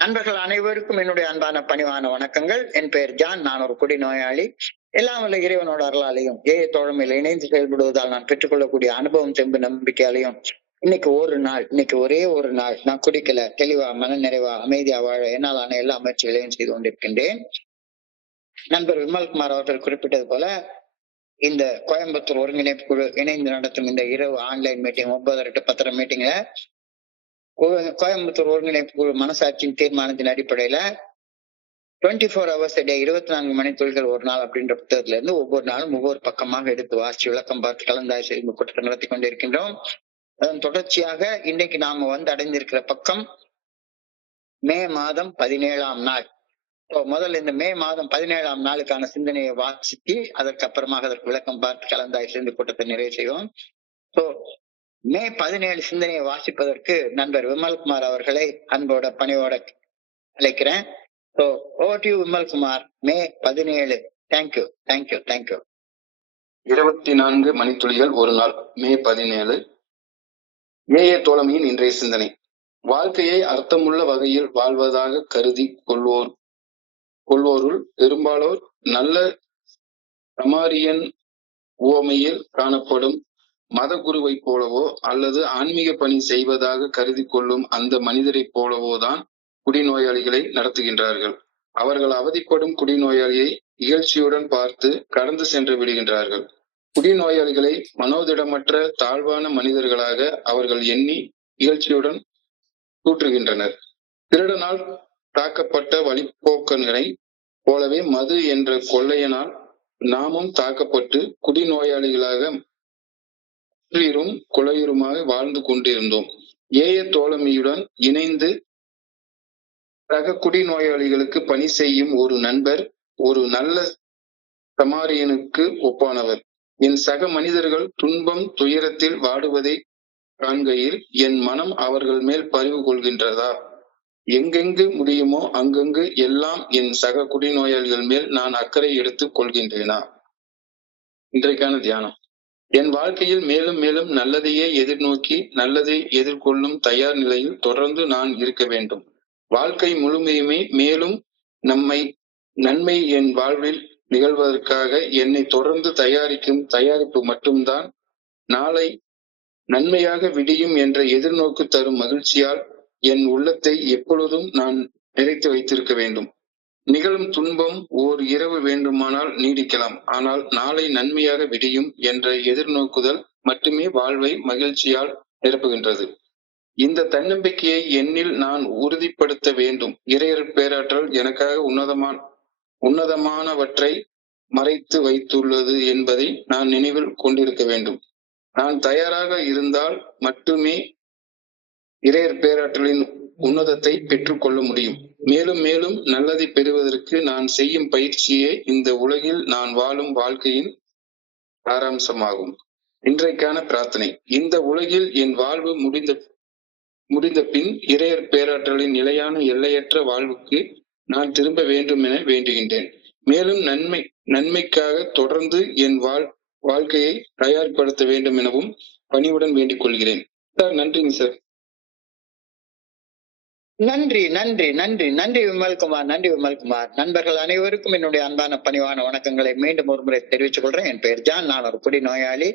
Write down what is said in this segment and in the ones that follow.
நண்பர்கள் அனைவருக்கும் என்னுடைய அன்பான பணிவான வணக்கங்கள். என் பெயர் ஜான். நான் ஒரு குடிநோயாளி. எல்லாம் வல்ல இறைவனோட அருளாலையும் தோழமையில் இணைந்து செயல்படுவதால் நான் பெற்றுக்கொள்ளக்கூடிய அனுபவம், தெம்பு, நம்பிக்கையாலையும் இன்னைக்கு ஒரே ஒரு நாள் நான் குடிக்கல, தெளிவா, மன நிறைவா, அமைதியா வாழ என்னாலான எல்லா முயற்சிகளையும் செய்து கொண்டிருக்கின்றேன். நண்பர் விமல்குமார் அவர்கள் குறிப்பிட்டது போல இந்த கோயம்புத்தூர் ஒருங்கிணைப்பு குழு இணைந்து நடத்தும் இந்த இரவு ஆன்லைன் மீட்டிங் 9:30 to 10:30 மீட்டிங்ல கோயம்புத்தூர் ஒருங்கிணைப்பு குழு மனசாட்சியின் தீர்மானத்தின் அடிப்படையில 24 hours a day 24 மணி தொழில்கள் ஒரு நாள் அப்படின்ற புத்தகத்துல இருந்து ஒவ்வொரு நாளும் ஒவ்வொரு பக்கமாக எடுத்து வாசிச்சு விளக்கம் பார்த்து கலந்தாய்வு செய்து கூட்டத்தை நடத்தி கொண்டிருக்கின்றோம். அதன் தொடர்ச்சியாக இன்றைக்கு நாம அடைந்திருக்கிற பக்கம் மே மாதம் 17ஆம் நாள். முதல்ல இந்த மே மாதம் 17ஆம் நாளுக்கான சிந்தனையை வாசித்து அதற்கு அப்புறமாக அதற்கு விளக்கம் பார்த்து கலந்தாய்வு செய்து கூட்டத்தை நிறைவு செய்வோம். மே 17 சிந்தனையை வாசிப்பதற்கு நண்பர் விமல்குமார் அவர்களை அன்போட பணியோட அழைக்கிறேன். விமல்குமார், மே 17. தேங்க்யூ. 24 மணித்துளிகள் ஒரு நாள், மே 17. தோழமையின் இன்றைய சிந்தனை. வாழ்க்கையை அர்த்தமுள்ள வகையில் வாழ்வதாக கருதி கொள்வோருள் பெரும்பாலோர் நல்ல சமாரியன் உவமையில் காணப்படும் மத குருவை போலவோ அல்லது ஆன்மீக பணி செய்வதாக கருதி கொள்ளும் அந்த மனிதரை போலவோதான் குடிநோயாளிகளை நடத்துகின்றார்கள். அவர்கள் அவதிப்படும் குடிநோயாளியை இகழ்ச்சியுடன் பார்த்து கடந்து சென்று விடுகின்றார்கள். குடிநோயாளிகளை மனோதிடமற்ற தாழ்வான மனிதர்களாக அவர்கள் எண்ணி இகழ்ச்சியுடன் தூற்றுகின்றனர். திருடனால் தாக்கப்பட்ட வழிப்போக்கனை போலவே மது என்ற கொள்ளையனால் நாமும் தாக்கப்பட்டு குடிநோயாளிகளாக கொலையுருமாக வாழ்ந்து கொண்டிருந்தோம். தோழமையுடன் இணைந்து சக குடிநோயாளிகளுக்கு பணி செய்யும் ஒரு நண்பர் ஒரு நல்ல சமாரியனுக்கு ஒப்பானவர். என் சக மனிதர்கள் துன்பம் துயரத்தில் வாடுவதை காண்கையில் என் மனம் அவர்கள் மேல் பரிவு கொள்கின்றதா? எங்கெங்கு முடியுமோ அங்கங்கு எல்லாம் என் சக குடிநோயாளிகள் மேல் நான் அக்கறை எடுத்துக் கொள்கின்றேனா? இன்றைக்கான தியானம். என் வாழ்க்கையில் மேலும் மேலும் நல்லதையே எதிர்நோக்கி நல்லதை எதிர்கொள்ளும் தயார் நிலையில் தொடர்ந்து நான் இருக்க வேண்டும். வாழ்க்கை முழுமையுமே மேலும் நன்மை என் வாழ்வில் நிகழ்வதற்காக என்னை தொடர்ந்து தயாரிக்கும் தயாரிப்பு மட்டும்தான் நாளை நன்மையாக விடியும் என்ற எதிர்நோக்கு தரும் மகிழ்ச்சியால் என் உள்ளத்தை எப்பொழுதும் நான் நிறைத்து வைத்திருக்க வேண்டும். நிகழும் துன்பம் ஓர் இரவு வேண்டுமானால் நீடிக்கலாம், ஆனால் நாளை நன்மையாக விடியும் என்ற எதிர்நோக்குதல் மட்டுமே வாழ்வை மகிழ்ச்சியால் நிரப்புகின்றது. இந்த தன்னம்பிக்கையை என்னில் நான் உறுதிப்படுத்த வேண்டும். இறையர் பேராற்றல் எனக்காக உன்னதமானவற்றை மறைத்து வைத்துள்ளது என்பதை நான் நினைவில் கொண்டிருக்க வேண்டும். நான் தயாராக இருந்தால் மட்டுமே இறையர் பேராற்றலின் உன்னதத்தை பெற்றுக் கொள்ள முடியும். மேலும் மேலும் நல்லதை பெறுவதற்கு நான் செய்யும் பயிற்சியே இந்த உலகில் நான் வாழும் வாழ்க்கையின் சாராம்சமாகும். இன்றைக்கான பிரார்த்தனை. இந்த உலகில் என் வாழ்வு முடிந்த பின் இறையர் பேராற்றலின் நிலையான எல்லையற்ற வாழ்வுக்கு நான் திரும்ப வேண்டும் என வேண்டுகின்றேன். மேலும் நன்மைக்காக தொடர்ந்து என் வாழ்க்கையை தயார்படுத்த வேண்டும் எனவும் பணிவுடன் வேண்டிக் கொள்கிறேன். சார், நன்றிங்க சார். நன்றி விமல்குமார். நண்பர்கள் அனைவருக்கும் என்னுடைய அன்பான பணிவான வணக்கங்களை மீண்டும் ஒரு முறை தெரிவித்துக் கொள்றேன். என் பெயர் ஜான். நான் ஒரு குடிநோயாளி.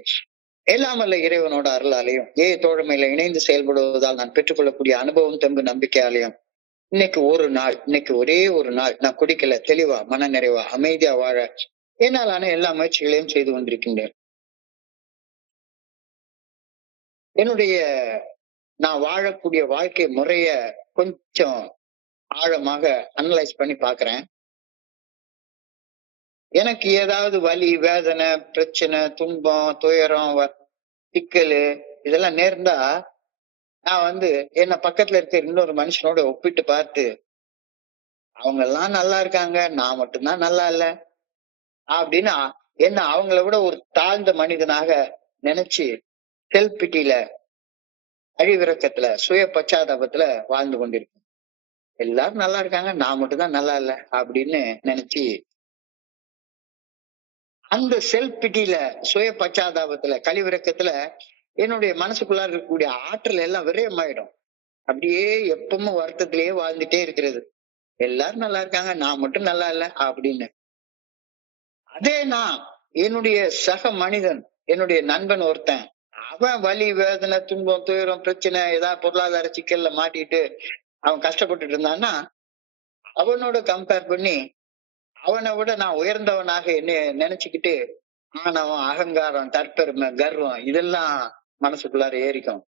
எல்லாம் வல்ல இறைவனோட அருளாலையும் தோழமையில இணைந்து செயல்படுவதால் நான் பெற்றுக்கொள்ளக்கூடிய அனுபவம், தெம்பு, நம்பிக்கையாலையும் இன்னைக்கு ஒரே ஒரு நாள் நான் குடிக்கல, தெளிவா, மன நிறைவா, அமைதியா வாழ என்னாலான எல்லா முயற்சிகளையும் செய்து கொண்டிருக்கின்றேன். நான் வாழக்கூடிய வாழ்க்கை முறைய கொஞ்சம் ஆழமாக அனலைஸ் பண்ணி பாக்குறேன். எனக்கு ஏதாவது வலி, வேதனை, பிரச்சனை, துன்பம், துயரம், சிக்கல் இதெல்லாம் நேர்ந்தா நான் என்ன பக்கத்துல இருக்க இன்னொரு மனுஷனோட ஒப்பிட்டு பார்த்து அவங்க எல்லாம் நல்லா இருக்காங்க, நான் மட்டும்தான் நல்லா இல்ல அப்படின்னு என்ன அவங்கள விட ஒரு தாழ்ந்த மனிதனாக நினைச்சு செல்ஃப் பிட்டியில, அழிவிறக்கத்துல, சுய பச்சாதாபத்துல வாழ்ந்து கொண்டிருக்கேன். எல்லாரும் நல்லா இருக்காங்க, நான் மட்டும்தான் நல்லா இல்ல அப்படின்னு நினைச்சு அந்த செல்ஃப் பிட்டியில, சுய பச்சாதாபத்துல, கழிவிறக்கத்துல என்னுடைய மனசுக்குள்ளார இருக்கக்கூடிய ஆற்றல் எல்லாம் விரயமாயிடும். அப்படியே எப்பவும் வருத்தத்திலேயே வாழ்ந்துட்டே இருக்கிறது. எல்லாரும் நல்லா இருக்காங்க, நான் மட்டும் நல்லா இல்ல அப்படின்னு. அதே நான் என்னுடைய சக மனிதன், என்னுடைய நண்பன் ஒருத்தன், அவன் வலி வேதனை துன்பம் துயரம் பிரச்சனை ஏதாவது பொருளாதார சிக்கல்ல மாட்டிட்டு அவன் கஷ்டப்பட்டுட்டு இருந்தான்னா, அவனோட கம்பேர் பண்ணி அவனை விட நான் உயர்ந்தவனாக என்ன நினைச்சுக்கிட்டு ஆணவம் அகங்காரம் தற்பெருமை கர்வம் இதெல்லாம் மனசுக்குள்ளார ஏறிக்கும்.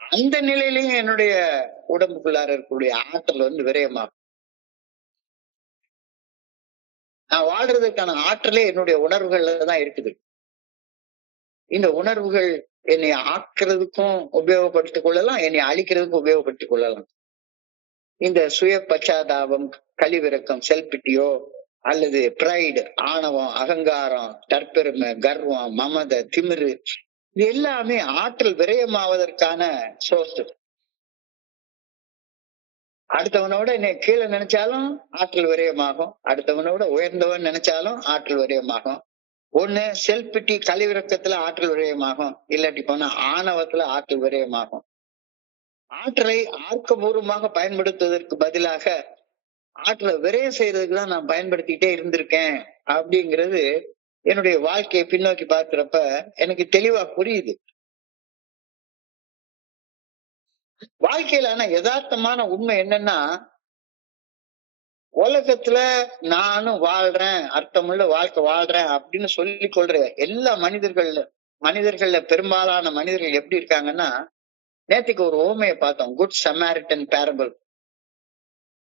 அந்த நிலையிலயும் என்னுடைய உடம்புக்குள்ளார இருக்கக்கூடிய ஆற்றல் விரயமாகும். நான் வாழ்றதுக்கான ஆற்றலே என்னுடைய உணர்வுகள்ல தான் இருக்குது. இந்த உணர்வுகள் என்னை ஆக்குறதுக்கும் உபயோகப்படுத்திக் கொள்ளலாம், என்னை அழிக்கிறதுக்கும் உபயோகப்படுத்திக் கொள்ளலாம். இந்த சுய பச்சாதாபம், கழிவிறக்கம், செல்பிட்டியோ அல்லது பிரைடு, ஆணவம், அகங்காரம், தற்பெருமை, கர்வம், மமத, திமிரு இது எல்லாமே ஆற்றல் விரயமாவதற்கான சோர்ஸ். அடுத்தவனோட என்னை கீழே நினைச்சாலும் ஆற்றல் விரயமாகும், அடுத்தவனோட உயர்ந்தவன் நினைச்சாலும் ஆற்றல் விரயமாகும். ஒண்ணு செல்பிட்டி கழிவிறக்கத்துல ஆற்றல் விரயமாகும், இல்லாட்டி போனா ஆணவத்துல ஆற்றல் விரயமாகும். ஆற்றலை ஆக்கபூர்வமாக பயன்படுத்துவதற்கு பதிலாக ஆற்றலை விரயம் செய்யறதுக்கு தான் நான் பயன்படுத்திட்டே இருந்திருக்கேன் அப்படிங்கிறது என்னுடைய வாழ்க்கையை பின்னோக்கி பார்க்கிறப்ப எனக்கு தெளிவா புரியுது. வாழ்க்கையில ஆனா யதார்த்தமான உண்மை என்னன்னா, உலகத்துல நானும் வாழ்றேன், அர்த்தமுள்ள வாழ்க்கை வாழ்றேன் அப்படின்னு சொல்லிக் கொள்ற எல்லா மனிதர்கள்ல பெரும்பாலான மனிதர்கள் எப்படி இருக்காங்கன்னா, நேத்துக்கு ஒரு ஓமையை பார்த்தோம், குட் சமாரிட்டன் பேரபிள்,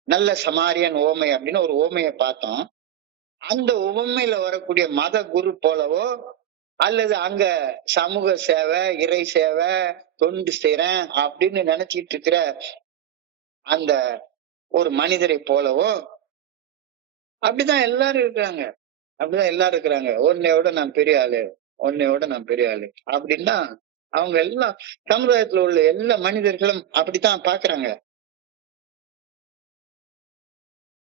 நல்ல சமாரியன் ஓமை அப்படின்னு ஒரு ஓமையை பார்த்தோம். அந்த உவமையில வரக்கூடிய மத குரு போலவோ அல்லது அங்க சமூக சேவை, இறை சேவை, தொண்டு செய்றேன் அப்படின்னு நினைச்சிட்டு இருக்கிற அந்த ஒரு மனிதரை போலவோ அப்படிதான் எல்லாரும் இருக்கிறாங்க. அப்படிதான் எல்லாரும் இருக்கிறாங்க. உன்னையோட நான் பெரிய ஆளு, உன்னையோட நான் பெரிய ஆளு அப்படின்னா அவங்க எல்லாம் சமுதாயத்துல உள்ள எல்லா மனிதர்களும் அப்படித்தான் பாக்குறாங்க.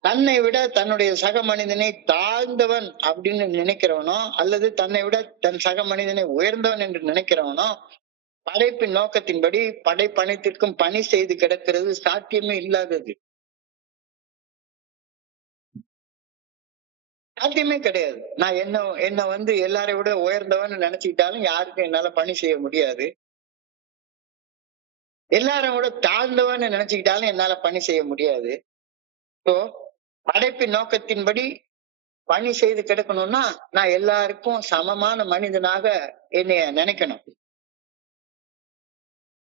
தன்னை விட தன்னுடைய சக மனிதனை தாழ்ந்தவன் அப்படின்னு நினைக்கிறவனோ அல்லது தன்னை விட தன் சக மனிதனை உயர்ந்தவன் என்று நினைக்கிறவனோ படைப்பின் நோக்கத்தின்படி படைப்பனைத்திற்கும் பணி செய்து கிடக்கிறது சாத்தியமே இல்லாதது. சாத்தியமே கிடையாது. நான் என்ன எல்லாரை விட உயர்ந்தவன் நினைச்சுக்கிட்டாலும் யாருக்கும் என்னால பணி செய்ய முடியாது. எல்லாரை விட தாழ்ந்தவன் நினைச்சுக்கிட்டாலும் என்னால பணி செய்ய முடியாது. படைப்பின் நோக்கத்தின்படி பணி செய்து கிடக்கணும்னா நான் எல்லாருக்கும் சமமான மனிதனாக என்னைய நினைக்கணும்.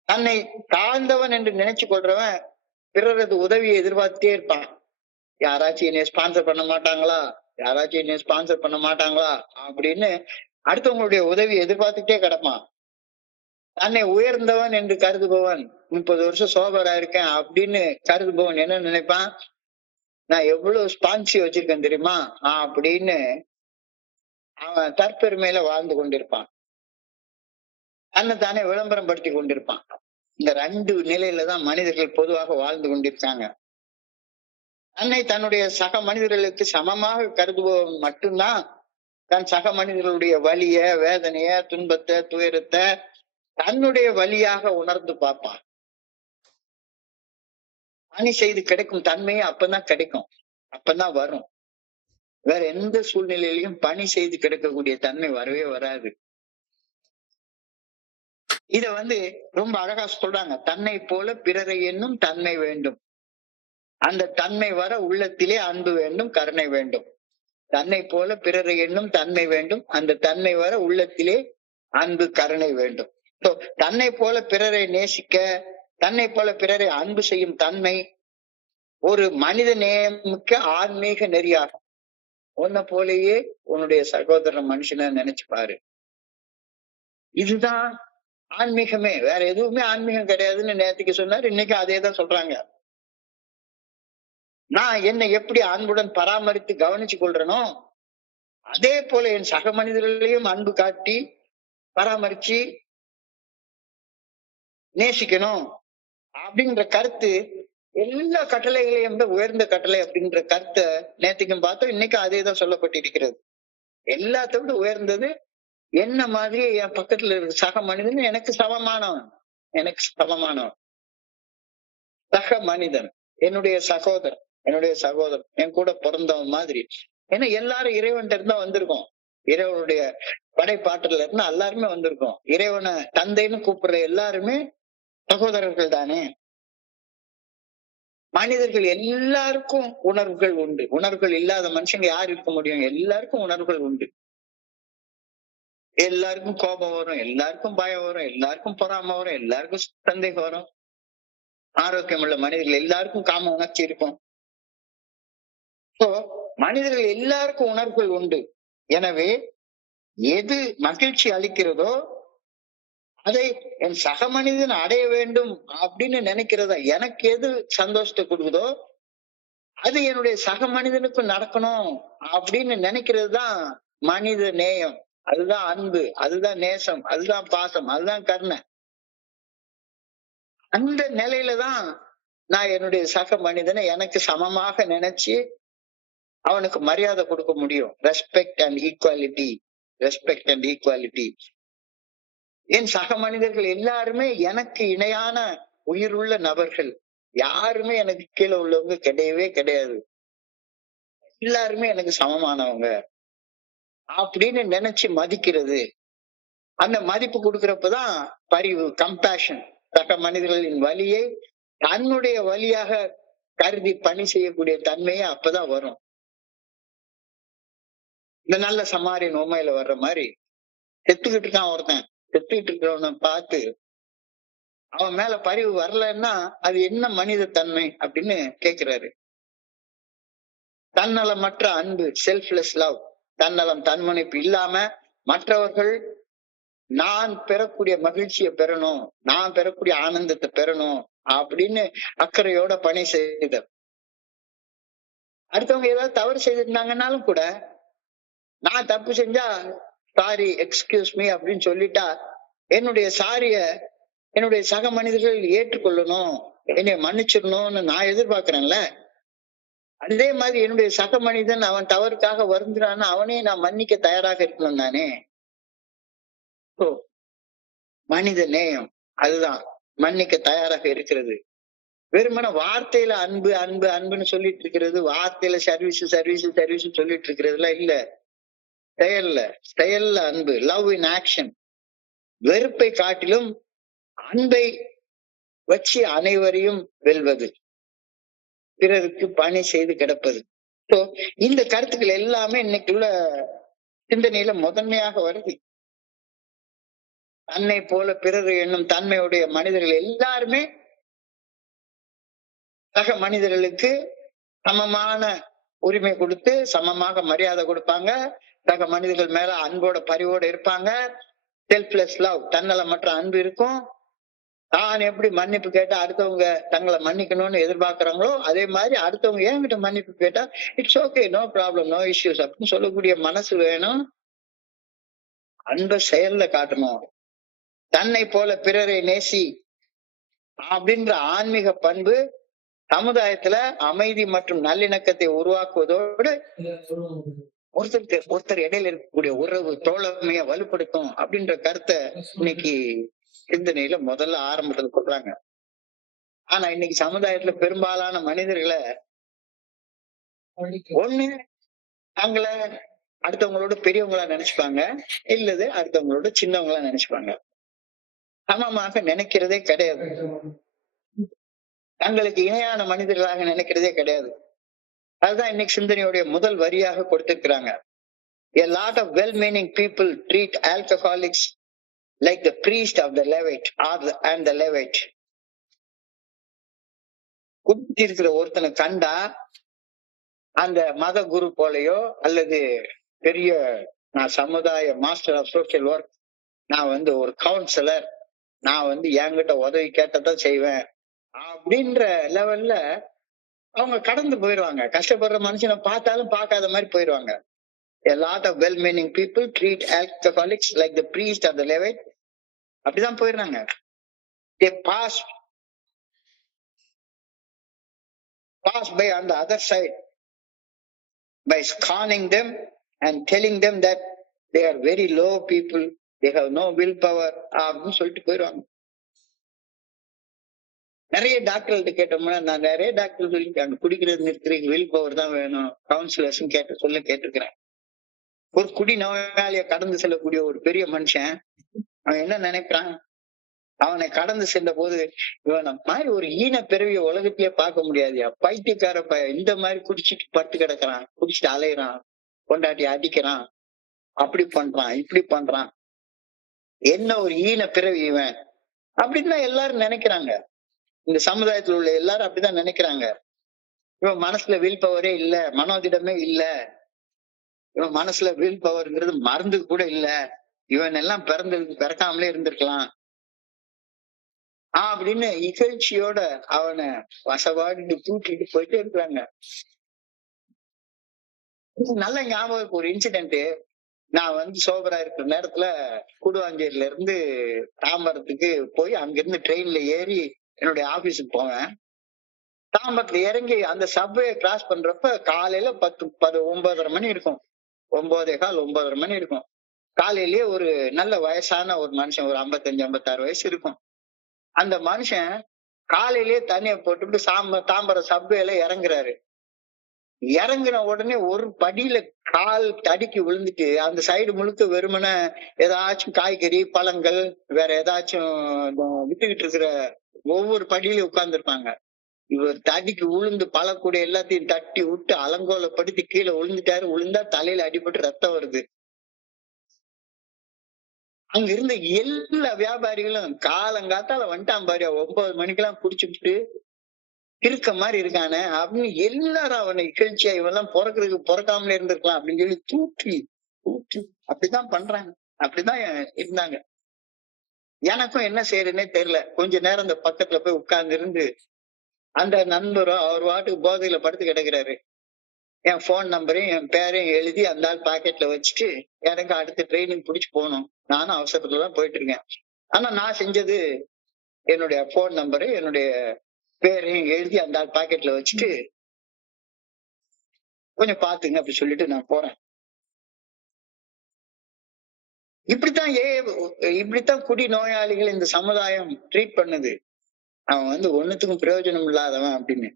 தன்னை தாழ்ந்தவன் என்று நினைச்சு கொள்றவன் பிறரது உதவியை எதிர்பார்த்தே இருப்பான். யாராச்சும் என்னைய ஸ்பான்சர் பண்ண மாட்டாங்களா, யாராச்சும் என்னைய ஸ்பான்சர் பண்ண மாட்டாங்களா அப்படின்னு அடுத்தவங்களுடைய உதவி எதிர்பார்த்துட்டே கிடப்பான். தன்னை உயர்ந்தவன் என்று கருதுபவன் 30 வருஷம் சோபரா இருக்கேன் அப்படின்னு கருதுபவன் என்ன நினைப்பான், நான் எவ்வளவு ஸ்பான்சி வச்சிருக்கேன் தெரியுமா அப்படின்னு அவன் தற்பெருமையில வாழ்ந்து கொண்டிருப்பான். தன்னை தானே விளம்பரம் படுத்தி கொண்டிருப்பான். இந்த 2 நிலையில தான் மனிதர்கள் பொதுவாக வாழ்ந்து கொண்டிருக்காங்க. தன்னை தன்னுடைய சக மனிதர்களுக்கு சமமாக கருதுபவன் மட்டும்தான் தன் சக மனிதர்களுடைய வலிய வேதனைய துன்பத்தை துயரத்தை தன்னுடைய வழியாக உணர்ந்து பார்ப்பான். பணி செய்து கிடைக்கும் தன்மையே அப்பதான் கிடைக்கும், அப்பதான் வரும். வேற எந்த சூழ்நிலையிலையும் பணி செய்து கிடைக்கக்கூடிய தன்மை வரவே வராது. இத ரொம்ப அழகா சொல்றாங்க, தன்னை போல பிறரை என்னும் தன்மை வேண்டும். அந்த தன்மை வர உள்ளத்திலே அன்பு வேண்டும், கருணை வேண்டும். தன்னை போல பிறரை என்னும் தன்மை வேண்டும், அந்த தன்மை வர உள்ளத்திலே அன்பு கருணை வேண்டும். தன்னை போல பிறரை நேசிக்க, தன்னை போல பிறரை அன்பு செய்யும் தன்மை ஒரு மனித நேயமிக்க ஆன்மீக நெறியாகும். உன்னை போலேயே உன்னுடைய சகோதர மனுஷனை நினைச்சு பாரு. இதுதான் ஆன்மீகமே, வேற எதுவுமே ஆன்மீகம் கிடையாதுன்னு நேத்துக்கு சொன்னாரு, இன்னைக்கு அதே தான் சொல்றாங்க. நான் என்னை எப்படி அன்புடன் பராமரித்து கவனிச்சு கொள்றனோ அதே போல என் சக மனிதர்களையும் அன்பு காட்டி பராமரிச்சு நேசிக்கணும் அப்படின்ற கருத்து எல்லா கட்டளைகளையும் உயர்ந்த கட்டளை அப்படின்ற கருத்தை நேத்துக்கும் பார்த்தோம், இன்னைக்கு அதே தான் சொல்லப்பட்டிருக்கிறது. எல்லாத்த விட உயர்ந்தது என்ன மாதிரி என் பக்கத்துல இருக்க சக மனிதன் எனக்கு சமமானவன், எனக்கு சமமானவன். சக மனிதன், என்னுடைய சகோதரன் என் கூட பிறந்தவன் மாதிரி. ஏன்னா எல்லாரும் இறைவன்கிட்ட இருந்தா வந்திருக்கோம். இறைவனுடைய படைப்பாற்றல இருந்து எல்லாருமே வந்திருக்கோம். இறைவனை தந்தைன்னு கூப்பிடுற எல்லாருமே சகோதரர்கள் தானே. மனிதர்கள் எல்லாருக்கும் உணர்வுகள் உண்டு. உணர்வுகள் இல்லாத மனுஷங்க யார் இருக்க முடியும்? எல்லாருக்கும் உணர்வுகள் உண்டு. எல்லாருக்கும் கோபம் வரும், எல்லாருக்கும் பயம் வரும், எல்லாருக்கும் பொறாம வரும், எல்லாருக்கும் சந்தேகம் வரும். ஆரோக்கியம் உள்ள மனிதர்கள் எல்லாருக்கும் காம உணர்ச்சி இருக்கும். மனிதர்கள் எல்லாருக்கும் உணர்வுகள் உண்டு. எனவே எது மகிழ்ச்சி அளிக்கிறதோ அதை என் சக மனிதன் அடைய வேண்டும் அப்படின்னு நினைக்கிறதா, எனக்கு எது சந்தோஷத்தை கொடுக்குதோ அது என்னுடைய சக மனிதனுக்கு நடக்கணும் அப்படின்னு நினைக்கிறது தான் மனித நேயம். அதுதான் அன்பு, அதுதான் நேசம், அதுதான் பாசம், அதுதான் கருணை. அந்த நிலையில தான் நான் என்னுடைய சக மனிதனை எனக்கு சமமாக நினைச்சு அவனுக்கு மரியாதை கொடுக்க முடியும். Respect and equality, respect and equality. என் சக மனிதர்கள் எல்லாருமே எனக்கு இணையான உயிருள்ள நபர்கள். யாருமே எனக்கு கீழே உள்ளவங்க கிடையவே கிடையாது. எல்லாருமே எனக்கு சமமானவங்க அப்படின்னு நினைச்சு மதிக்கிறது. அந்த மதிப்பு கொடுக்கறப்பதான் பரிவு, கம்பேஷன், சக மனிதர்களின் வலியை தன்னுடைய வழியாக கருதி பணி செய்யக்கூடிய தன்மையே அப்பதான் வரும். இந்த நல்ல சமாரியன் உண்மையில வர்ற மாதிரி செத்துக்கிட்டு இருக்கான் ஒருத்தன். செத்துக்கிட்டு இருக்கிறவனை பார்த்து அவன் மேல பரிவு வரலன்னா அது என்ன மனித தன்மை அப்படின்னு கேக்குறாரு. தன்னலமற்ற அன்பு, செல்ஃப்லெஸ் லவ், தன்னலம் தன்முனைப்பு இல்லாம மற்றவர்கள் நான் பெறக்கூடிய மகிழ்ச்சியை பெறணும், நான் பெறக்கூடிய ஆனந்தத்தை பெறணும் அப்படின்னு அக்கறையோட பணி செய்த. அடுத்தவங்க ஏதாவது தவறு செய்திருந்தாங்கன்னாலும் கூட நான் தப்பு செஞ்சா சாரி, எக்ஸ்கியூஸ் மீ அப்படின்னு சொல்லிட்டா என்னுடைய சாரிய என்னுடைய சக மனிதர்கள் ஏற்றுக்கொள்ளணும், என்னை மன்னிச்சிடணும்னு நான் எதிர்பார்க்கிறேன்ல. அதே மாதிரி என்னுடைய சக மனிதன் அவன் தவறுக்காக வருந்துறான்னு அவனே நான் மன்னிக்க தயாராக இருக்கணும் தானே. மனித நேயம் அதுதான் மன்னிக்க தயாராக இருக்கிறது. வெறுமன வார்த்தையில அன்பு அன்பு அன்புன்னு சொல்லிட்டு இருக்கிறது, வார்த்தையில சர்வீஸ் சர்வீஸ் சர்வீஸ் சொல்லிட்டு இருக்கிறதுல இல்ல, செயல்ல அன்பு, லவ் இன் ஆக்ஷன். வெறுப்பை காட்டிலும் அன்பை வச்சு அனைவரையும் வெல்வது, பிறருக்கு பணி செய்து கிடப்பது. இந்த கருத்துக்கள் எல்லாமே இன்னைக்குள்ள சிந்தனையில முதன்மையாக வருது. தன்னை போல பிறர் என்னும் தன்மையுடைய மனிதர்கள் எல்லாருமே சக மனிதர்களுக்கு சமமான உரிமை கொடுத்து சமமாக மரியாதை கொடுப்பாங்க. சக மனிதர்கள் மேல அன்போட பரிவோட இருப்பாங்க. செல்ஃப்லெஸ் லவ், தன்னலமற்ற அன்பு இருக்கும். தான் எப்படி மன்னிப்பு கேட்டா அடுத்தவங்க தங்களை மன்னிக்கணும்னு எதிர்பார்க்கிறாங்களோ அதே மாதிரி அடுத்தவங்க என்கிட்ட மன்னிப்பு கேட்டா it's okay, no problem, no issues அப்படின்னு சொல்லக்கூடிய மனசு வேணும். அன்பை செயல்ல காட்டணும். தன்னை போல பிறரை நேசி அப்படின்ற ஆன்மீக பண்பு சமுதாயத்துல அமைதி மற்றும் நல்லிணக்கத்தை உருவாக்குவதோடு ஒருத்தர் இடையில இருக்கக்கூடிய உறவு தோழமைய வலுப்படுத்தும் அப்படின்ற கருத்தை இன்னைக்கு சிந்தனையில முதல்ல ஆரம்பத்துல சொல்றாங்க. ஆனா இன்னைக்கு சமுதாயத்துல பெரும்பாலான மனிதர்களை ஒண்ணு அவங்கள அடுத்தவங்களோட பெரியவங்களா நினைச்சுப்பாங்க, இல்லது அடுத்தவங்களோட சின்னவங்களா நினைச்சுப்பாங்க. சமமாக நினைக்கிறதே கிடையாது, தங்களுக்கு இணையான மனிதர்களாக நினைக்கிறதே கிடையாது. அதுதான் இன்னைக்கு சிந்தனையுடைய முதல் வரியாக கொடுத்திருக்கிறாங்க. A lot of well-meaning people treat alcoholics like the priest of the Levite and the Levite. குடி இருக்கிற ஒருத்தனை கண்டா அந்த மத குரு போலையோ அல்லது பெரிய நான் சமுதாய மாஸ்டர் ஆஃப் சோசியல் ஒர்க், நான் ஒரு கவுன்சிலர், நான் என்கிட்ட உதவி கேட்டதான் செய்வேன் அப்படின்ற லெவல்ல அவங்க கடந்து போயிடுவாங்க. கஷ்டப்படுற மனுஷனை பார்த்தாலும் பார்க்காத மாதிரி போயிடுவாங்க. A lot of well-meaning people treat alcoholics like the priest of the Levite. அப்படிதான் போயிடுறாங்க. They pass by on the other side by scorning them and telling them that they are very low people, they have no willpower அப்படின்னு சொல்லிட்டு போயிடுவாங்க. நிறைய டாக்டர்கிட்ட கேட்டோம்னா, நான் நிறைய டாக்டர் சொல்லிருக்காங்க, குடிக்கிறது நிறுத்துறதுக்கு வில் பவர் தான் வேணும். கவுன்சிலர்ஸும் கேட்டிருக்கிறேன். ஒரு குடி நோயாளியை கடந்து செல்லக்கூடிய ஒரு பெரிய மனுஷன், அவன் என்ன நினைக்கிறான்? அவனை கடந்து சென்ற போது, இவனை மாதிரி ஒரு ஈன பிறவிய உலகத்திலே பார்க்க முடியாதுயா. பைத்தியக்கார இந்த மாதிரி குடிச்சிட்டு படுத்து கிடக்குறான், குடிச்சிட்டு அலையிறான், கொண்டாட்டி அடிக்கிறான், அப்படி பண்றான், இப்படி பண்றான். என்ன ஒரு ஈன பிறவி இவன் அப்படின்னு தான் எல்லாரும் நினைக்கிறாங்க. இந்த சமுதாயத்துல உள்ள எல்லாரும் அப்படிதான் நினைக்கிறாங்க. இவன் மனசுல வில் பவரே இல்ல, மனோதிடமே இல்ல, இவன் மனசுல வில் பவர்ங்கிறது மருந்து கூட இல்ல, இவன் எல்லாம் பிறக்காமலே இருந்திருக்கலாம் அப்படின்னு இகழ்ச்சியோட அவனை வசபாடிட்டு தூக்கிட்டு போயிட்டே இருக்கிறாங்க. நல்ல ஞாபகம் ஒரு இன்சிடென்ட். நான் சோபரா இருக்கிற நேரத்துல கூடுவாஞ்சேரியில இருந்து தாம்பரத்துக்கு போய் அங்கிருந்து ட்ரெயின்ல ஏறி என்னுடைய ஆபீஸுக்கு போவேன். தாம்பரத்துல இறங்கி அந்த சப்வே கிராஸ் பண்றப்ப காலையில 9:30 மணி இருக்கும். 9:15 9:30 மணி இருக்கும். காலையிலேயே ஒரு நல்ல வயசான ஒரு மனுஷன், ஒரு 55 56 வயசு இருக்கும். அந்த மனுஷன் காலையிலேயே தண்ணிய போட்டுட்டு தாம்பரம் சப்வேல இறங்குறாரு. இறங்குன உடனே ஒரு படியில கால் தடிக்கி விழுந்துட்டு அந்த சைடு முழுக்க வெறுமனே ஏதாச்சும் காய்கறி, பழங்கள், வேற ஏதாச்சும் வித்துக்கிட்டு இருக்கிற ஒவ்வொரு படியிலையும் உட்கார்ந்துருப்பாங்க. இவர் தடிக்கு விழுந்து பழக்கூடிய எல்லாத்தையும் தட்டி விட்டு அலங்கோலப்படுத்தி கீழே விழுந்துட்டாரு. விழுந்தா தலையில அடிபட்டு ரத்தம் வருது. அங்க இருந்த எல்லா வியாபாரிகளும் காலங்காத்தால வந்துட்டான் பாரு, 9 மணிக்கெல்லாம் குடிச்சுட்டு இருக்க மாதிரி இருக்கானே அப்படின்னு எல்லாரும் அவனை இகழ்ச்சியா, இவெல்லாம் பிறக்காமலே இருந்திருக்கலாம் அப்படின்னு சொல்லி தூக்கி தூக்கி அப்படிதான் பண்றாங்க. அப்படிதான் இருந்தாங்க. எனக்கும் என்ன செய்யறதுன்னே தெரியல. கொஞ்ச நேரம் அந்த பக்கத்துல போய் உட்கார்ந்து இருந்து அந்த நண்பரும் அவர் வாட்டுக்கு போதையில படுத்து கிடக்குறாரு. என் போன் நம்பரையும் என் பேரையும் எழுதி அந்த ஆள் பாக்கெட்ல வச்சுட்டு எனக்கு அடுத்த ட்ரெயினுக்கு பிடிச்சு போகணும். நானும் அவசரத்துல தான் போயிட்டு இருக்கேன். ஆனா நான் செஞ்சது, என்னுடைய போன் நம்பரு என்னுடைய பேரையும் எழுதி அந்த ஆள் பாக்கெட்ல வச்சுட்டு கொஞ்சம் பாத்துங்க அப்படி சொல்லிட்டு நான் போறேன். இப்படித்தான் குடி நோயாளிகள் இந்த சமுதாயம் ட்ரீட் பண்ணுது. அவன் ஒண்ணுத்துக்கும் பிரயோஜனம் இல்லாதவன் அப்படின்னு.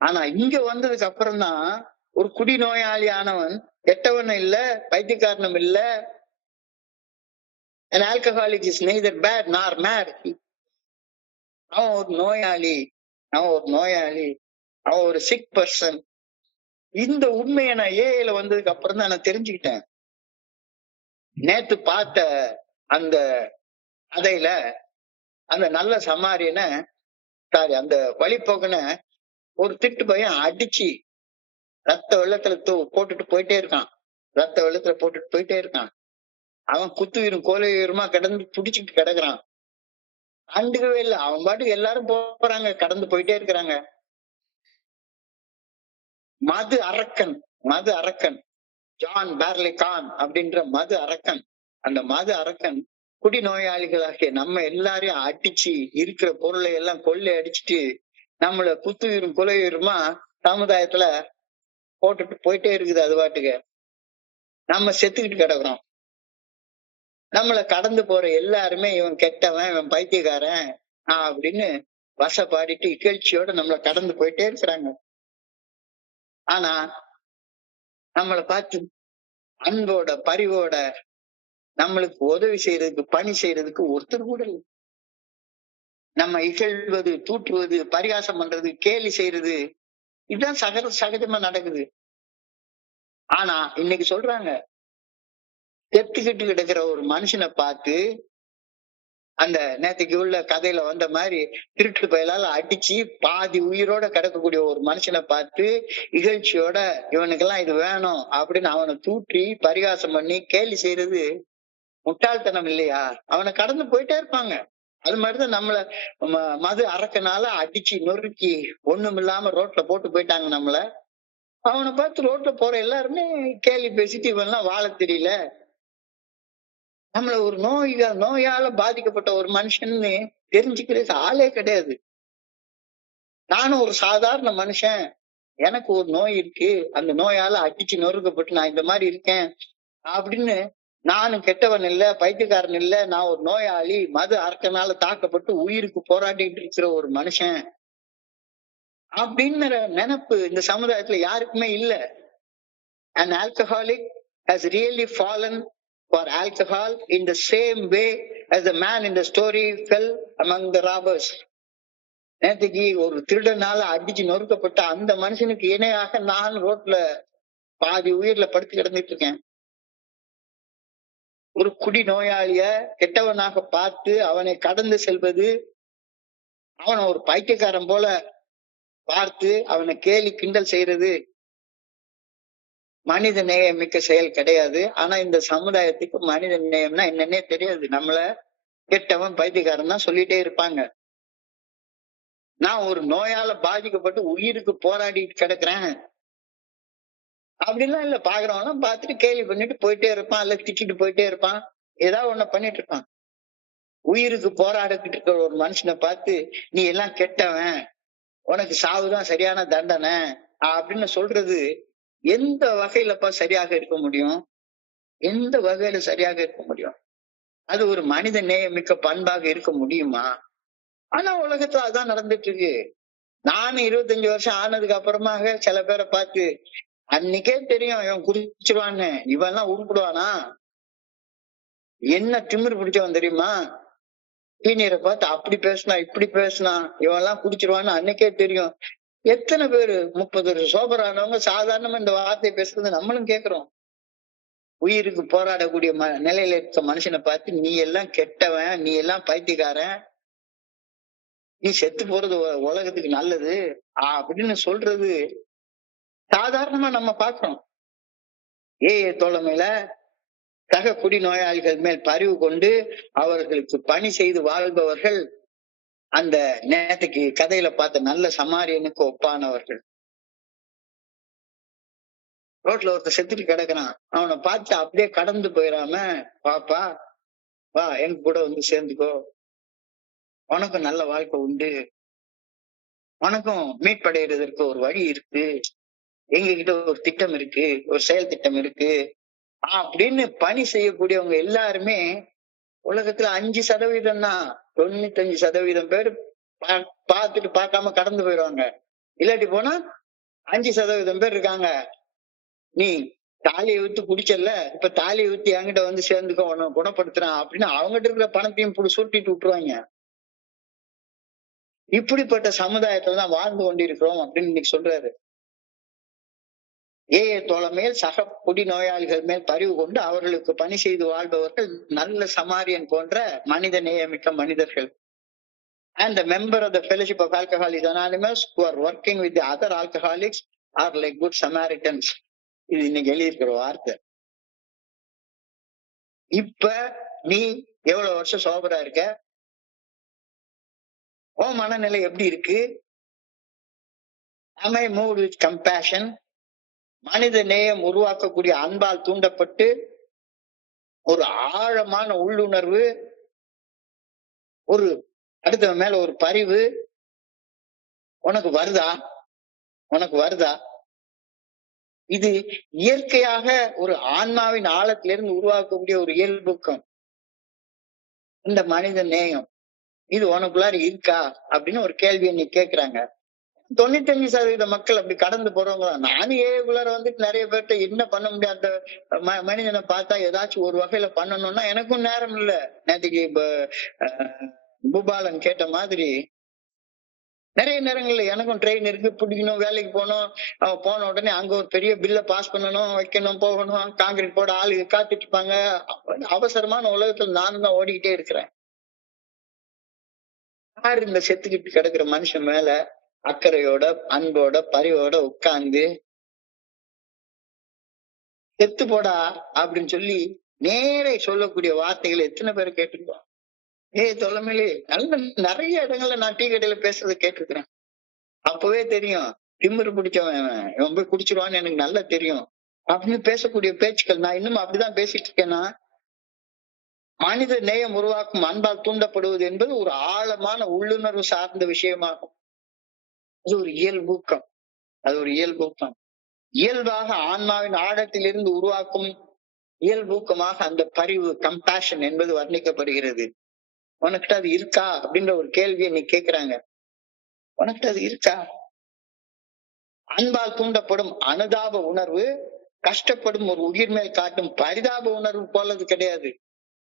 ஆனா இங்க வந்ததுக்கு அப்புறம் தான் ஒரு குடி நோயாளி ஆனவன் கெட்டவனும் இல்ல, பைத்தியக்காரனும் இல்ல. An alcoholic is neither bad nor mad. அவன் ஒரு நோயாளி, அவன் ஒரு சிக் பர்சன். இந்த உண்மையை நான் ஏஐல வந்ததுக்கு அப்புறம் தான் நான் தெரிஞ்சுக்கிட்டேன். நேத்து பார்த்த அந்த கதையில அந்த நல்ல சமாரியனை, அந்த வழிபோக்கனை ஒரு திட்டு பையன் அடிச்சு ரத்த வெள்ளத்துல போட்டுட்டு போயிட்டே இருக்கான். அவன் குத்துயிரும் கோலையுருமா கிடந்து துடிச்சுட்டு கிடக்குறான். கண்டுக்கவே இல்லை. அவன் பாட்டுக்கு எல்லாரும் போறாங்க, கடந்து போயிட்டே இருக்கிறாங்க. மது அரக்கன் ஜான் பேர்லி கான் அப்படின்ற மது அரக்கன். அந்த மது அரக்கன் குடி நோயாளிகளாகிய நம்ம எல்லாரையும் அடிச்சு இருக்கிற பொருளை எல்லாம் கொள்ளை அடிச்சுட்டு நம்மள குத்துயிரும் கொலையுருமா சமுதாயத்துல போட்டுட்டு போயிட்டே இருக்குது. அது பாட்டுக்கு நம்ம செத்துக்கிட்டு கிடக்குறோம். நம்மள கடந்து போற எல்லாருமே இவன் கெட்டவன், இவன் பைத்தியக்காரன் அப்படின்னு வசப்பாடிட்டு இகழ்ச்சியோட நம்மள கடந்து போயிட்டே இருக்கிறாங்க. ஆனா நம்மளை பார்த்து அன்போட பரிவோட நம்மளுக்கு உதவி செய்யறதுக்கு, பணி செய்யறதுக்கு ஒருத்தர் கூட இல்லை. நம்ம இகழ்வது, தூற்றுவது, பரிகாசம் பண்றது, கேலி செய்யறது, இதுதான் சகஜமா நடக்குது. ஆனா இன்னைக்கு சொல்றாங்க, செத்துக்கிட்டு கிடக்கிற ஒரு மனுஷனை பார்த்து, அந்த நேற்றுக்கு உள்ள கதையில வந்த மாதிரி திருட்டு பயலால அடிச்சு பாதி உயிரோட கிடக்கக்கூடிய ஒரு மனுஷனை பார்த்து இகழ்ச்சியோட இவனுக்கெல்லாம் இது வேணும் அப்படின்னு அவனை தூற்றி பரிகாசம் பண்ணி கேலி செய்யறது முட்டாள்தனம் இல்லையா? அவனை கடந்து போயிட்டே இருப்பாங்க. அது மாதிரிதான் நம்மள மது அரக்கனால அடிச்சு நொறுக்கி ஒண்ணும் இல்லாம ரோட்ல போட்டு போயிட்டாங்க நம்மள. அவனை பார்த்து ரோட்ல போற எல்லாருமே கேலி பேசிட்டு இவன்லாம் வாழ தெரியல, நம்மள ஒரு நோயால பாதிக்கப்பட்ட ஒரு மனுஷன்னு தெரிஞ்சுக்கிறது ஆளே கிடையாது. நானும் ஒரு சாதாரண மனுஷன், எனக்கு ஒரு நோய் இருக்கு, அந்த நோயால அடிச்சு நொறுக்கப்பட்டு நான் இந்த மாதிரி இருக்கேன் அப்படின்னு நானும் கெட்டவன் இல்ல, பைத்தியக்காரன் இல்ல, நான் ஒரு நோயாளி, மது அரக்கனால தாக்கப்பட்டு உயிருக்கு போராடிட்டு இருக்கிற ஒரு மனுஷன் அப்படிங்கிற நினைப்பு இந்த சமுதாயத்துல யாருக்குமே இல்ல. An alcoholic has really fallen for alcohol in the same way as the man in the story fell among the robbers. நேற்றுக்கு ஒரு திருடனால அடிச்சு நொறுக்கப்பட்ட அந்த மனுஷனுக்கு இணையாக நான் ரோட்ல பாதி உயிர்ல படுத்து கிடந்துட்டு இருக்கேன். ஒரு குடி நோயாளிய கெட்டவனாக பார்த்து அவனை கடந்து செல்வது, அவனை ஒரு பைத்தியக்காரன் போல பார்த்து அவனை கேலி கிண்டல் செய்யறது மனித நேயம் மிக்க செயல் கிடையாது. ஆனா இந்த சமுதாயத்துக்கு மனித நேயம்னா என்னன்னே தெரியாது. நம்மள கெட்டவன் பைத்தியக்காரன் தான் சொல்லிட்டே இருப்பாங்க. நான் ஒரு நோயால பாதிக்கப்பட்டு உயிருக்கு போராடிட்டு கிடக்குறேன் அப்படின்லாம் இல்ல. பாக்குறவன் பார்த்துட்டு கேலி பண்ணிட்டு போயிட்டே இருப்பான், இல்ல திட்டிட்டு போயிட்டே இருப்பான், ஏதாவது ஒண்ணு பண்ணிட்டு இருப்பான். உயிருக்கு போராடிட்டு இருக்கிற ஒரு மனுஷனை பார்த்து நீ எல்லாம் கெட்டவன், உனக்கு சாவுதான் சரியான தண்டனை அப்படின்னு சொல்றது எந்த வகையிலப்பா சரியாக இருக்க முடியும்? எந்த வகையில சரியாக இருக்க முடியும்? அது ஒரு மனித நேயமிக்க பண்பாக இருக்க முடியுமா? ஆனா உலகத்துல அதான் நடந்துட்டு இருக்கு. நானும் 25 வருஷம் ஆனதுக்கு அப்புறமாக சில பேரை பார்த்து அன்னைக்கே தெரியும் இவன் குடிச்சிருவான்னு, இவன் எல்லாம் உருப்பிடுவானா? என்ன திமிரு பிடிச்சவன் தெரியுமா? சீனியரை பார்த்து அப்படி பேசினா இப்படி பேசினா இவன் எல்லாம் குடிச்சிருவான்னு அன்னைக்கே தெரியும். எத்தனை பேரு 30 வருஷம் சோபரானவங்க சாதாரணமா இந்த வார்த்தையை பேசுறது நம்மளும் கேட்கிறோம். உயிருக்கு போராடக்கூடிய நிலையில இருக்க மனுஷனை பார்த்து நீ எல்லாம் கெட்டவன், நீ எல்லாம் பைத்தியக்காரன், நீ செத்து போறது உலகத்துக்கு நல்லது அப்படின்னு சொல்றது சாதாரணமா நம்ம பார்க்கிறோம். தோழமையில சக குடி நோயாளிகள் மேல் பரிவு கொண்டு அவர்களுக்கு பணி செய்து வாழ்பவர்கள் அந்த நேரத்துக்கு கதையில பார்த்த நல்ல சமாரியனுக்கு ஒப்பானவர்கள். ரோட்ல ஒருத்தர் செத்துட்டு கிடக்குறான், அவனை பார்த்து அப்படியே கடந்து போயிடாம, பாப்பா வா எங்க கூட வந்து சேர்ந்துக்கோ, உனக்கும் நல்ல வாழ்க்கை உண்டு, உனக்கும் மீட்படைகிறதற்கு ஒரு வழி இருக்கு, எங்க கிட்ட ஒரு திட்டம் இருக்கு, ஒரு செயல் திட்டம் இருக்கு அப்படின்னு பணி செய்யக்கூடியவங்க எல்லாருமே உலகத்துல 5% தான். 95% பேர் பார்த்துட்டு பார்க்காம கடந்து போயிடுவாங்க. இல்லாட்டி போனா 5% பேர் இருக்காங்க. நீ தாலியை வித்து குடிச்சல, இப்ப தாலியை வித்து என்கிட்ட வந்து சேர்ந்துக்கோ, உன்னை குணப்படுத்துறான் அப்படின்னு அவங்ககிட்ட இருக்கிற பணத்தையும் சுருட்டிட்டு விட்டுருவாங்க. இப்படிப்பட்ட சமுதாயத்துல தான் வாழ்ந்து கொண்டிருக்கிறோம் அப்படின்னு இன்னைக்கு சொல்றாரு. தோழமையில் சக குடி நோயாளிகள் மேல் பரிவு கொண்டு அவர்களுக்கு பணி செய்து வாழ்பவர்கள் நல்ல சமாரியன் போன்ற மனித நேயமிக்க மனிதர்கள். And the member of the Fellowship of Alcoholics Anonymous who are working with the other alcoholics are like good Samaritans. இது இன்னைக்கு எழுதியிருக்கிற வார்த்தை. இப்ப நீ எவ்வளவு வருஷம் சோபரா இருக்க? உன் மனநிலை எப்படி இருக்கு? Am I moved with compassion? மனித நேயம் உருவாக்கக்கூடிய அன்பால் தூண்டப்பட்டு ஒரு ஆழமான உள்ளுணர்வு, ஒரு அடுத்தவன் மேல ஒரு பரிவு உனக்கு வருதா? உனக்கு வருதா? இது இயற்கையாக ஒரு ஆன்மாவின் ஆழத்திலிருந்து உருவாக்கக்கூடிய ஒரு இயல்புக்கம். இந்த மனித நேயம் இது உனக்குள்ளார இருக்கா அப்படின்னு ஒரு கேள்வியை நீ கேக்குறாங்க. 95% மக்கள் அப்படி கடந்து போறவங்க தான். நானும் ஏக்குள்ளார வந்துட்டு நிறைய பேர்ட்ட என்ன பண்ண முடியாத மனிதனை பார்த்தா ஏதாச்சும் ஒரு வகையில பண்ணணும்னா எனக்கும் நேரம் இல்ல. நேற்றுக்கு பூபாலன் கேட்ட மாதிரி நிறைய நேரங்கள்ல எனக்கும் ட்ரெயின் இருக்கு, பிடிக்கணும், வேலைக்கு போகணும், போன உடனே அங்க ஒரு பெரிய பில்ல பாஸ் பண்ணணும், வைக்கணும், போகணும், காங்கிரீட் போட ஆளு காத்துட்டு இருப்பாங்க. அவசரமான உலகத்துல நானும் தான் ஓடிக்கிட்டே இருக்கிறேன். யாரு இந்த செத்துக்கிட்டு கிடக்குற மனுஷன் மேல அக்கறையோட அன்போட பரிவோட உட்கார்ந்து செத்து போடா அப்படின்னு சொல்லி நேரே சொல்லக்கூடிய வார்த்தைகளை எத்தனை பேர் கேட்டுருக்கோம்? தொலைமையிலே நல்ல நிறைய இடங்கள்ல நான் டீ கடையில பேசுறதை கேட்டிருக்கிறேன். அப்பவே தெரியும் திமிரு பிடிச்சவன் இவன் போய் குடிச்சிருவான்னு எனக்கு நல்லா தெரியும் அப்படின்னு பேசக்கூடிய பேச்சுக்கள். நான் இன்னும் அப்படிதான் பேசிட்டு இருக்கேன்னா, மனித நேயம் உருவாக்கும் அன்பால் தூண்டப்படுவது என்பது ஒரு ஆழமான உள்ளுணர்வு சார்ந்த விஷயமாகும். அது ஒரு இயல்பூக்கம். அது ஒரு இயல்பூக்கம். இயல்பாக ஆன்மாவின் ஆழத்திலிருந்து உருவாக்கும் இயல்பூக்கமாக அந்த பரிவு கம்பேஷன் என்பது வர்ணிக்கப்படுகிறது. உனக்கிட்ட அது இருக்கா அப்படின்ற ஒரு கேள்வியை நீ கேக்குறாங்க. உனக்கிட்ட அது இருக்கா? அன்பால் தூண்டப்படும் அனுதாப உணர்வு கஷ்டப்படும் ஒரு உயிர் மேல் காட்டும் பரிதாப உணர்வு போலது கிடையாது.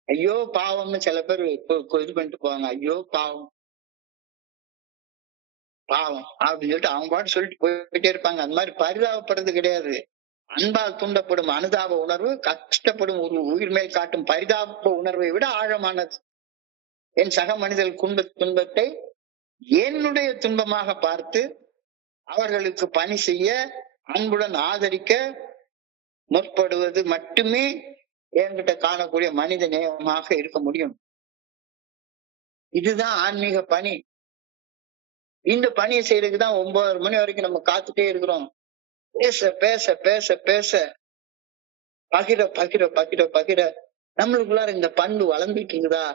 ஐயோ பாவம்னு சில பேர் இது பண்ணிட்டு போவாங்க. ஐயோ பாவம் பாவம் அப்படின்னு சொல்லிட்டு அவங்க பாட்டு சொல்லிட்டு போயிட்டே இருப்பாங்க. அந்த மாதிரி பரிதாபப்படுறது கிடையாது. அன்பால் தூண்டப்படும் அனுதாப உணர்வு கஷ்டப்படும் ஒரு உயிர் மேல் காட்டும் பரிதாப உணர்வை விட ஆழமானது. என் சக மனிதர்கள் துன்பத்தை என்னுடைய துன்பமாக பார்த்து அவர்களுக்கு பணி செய்ய அன்புடன் ஆதரிக்க முற்படுவது மட்டுமே என்கிட்ட காணக்கூடிய மனித நேயமாக இருக்க முடியும். இதுதான் ஆன்மீக பணி. இந்த பணியை செய்யறதுக்குதான் 9 மணி வரைக்கும் நம்ம காத்துட்டே இருக்கிறோம். பேச பேச பேச பேச பகிர பகிர பகிர பகிர நம்மளுக்குள்ளார இந்த பண்பு வளர்ந்துட்டு இருக்குதா?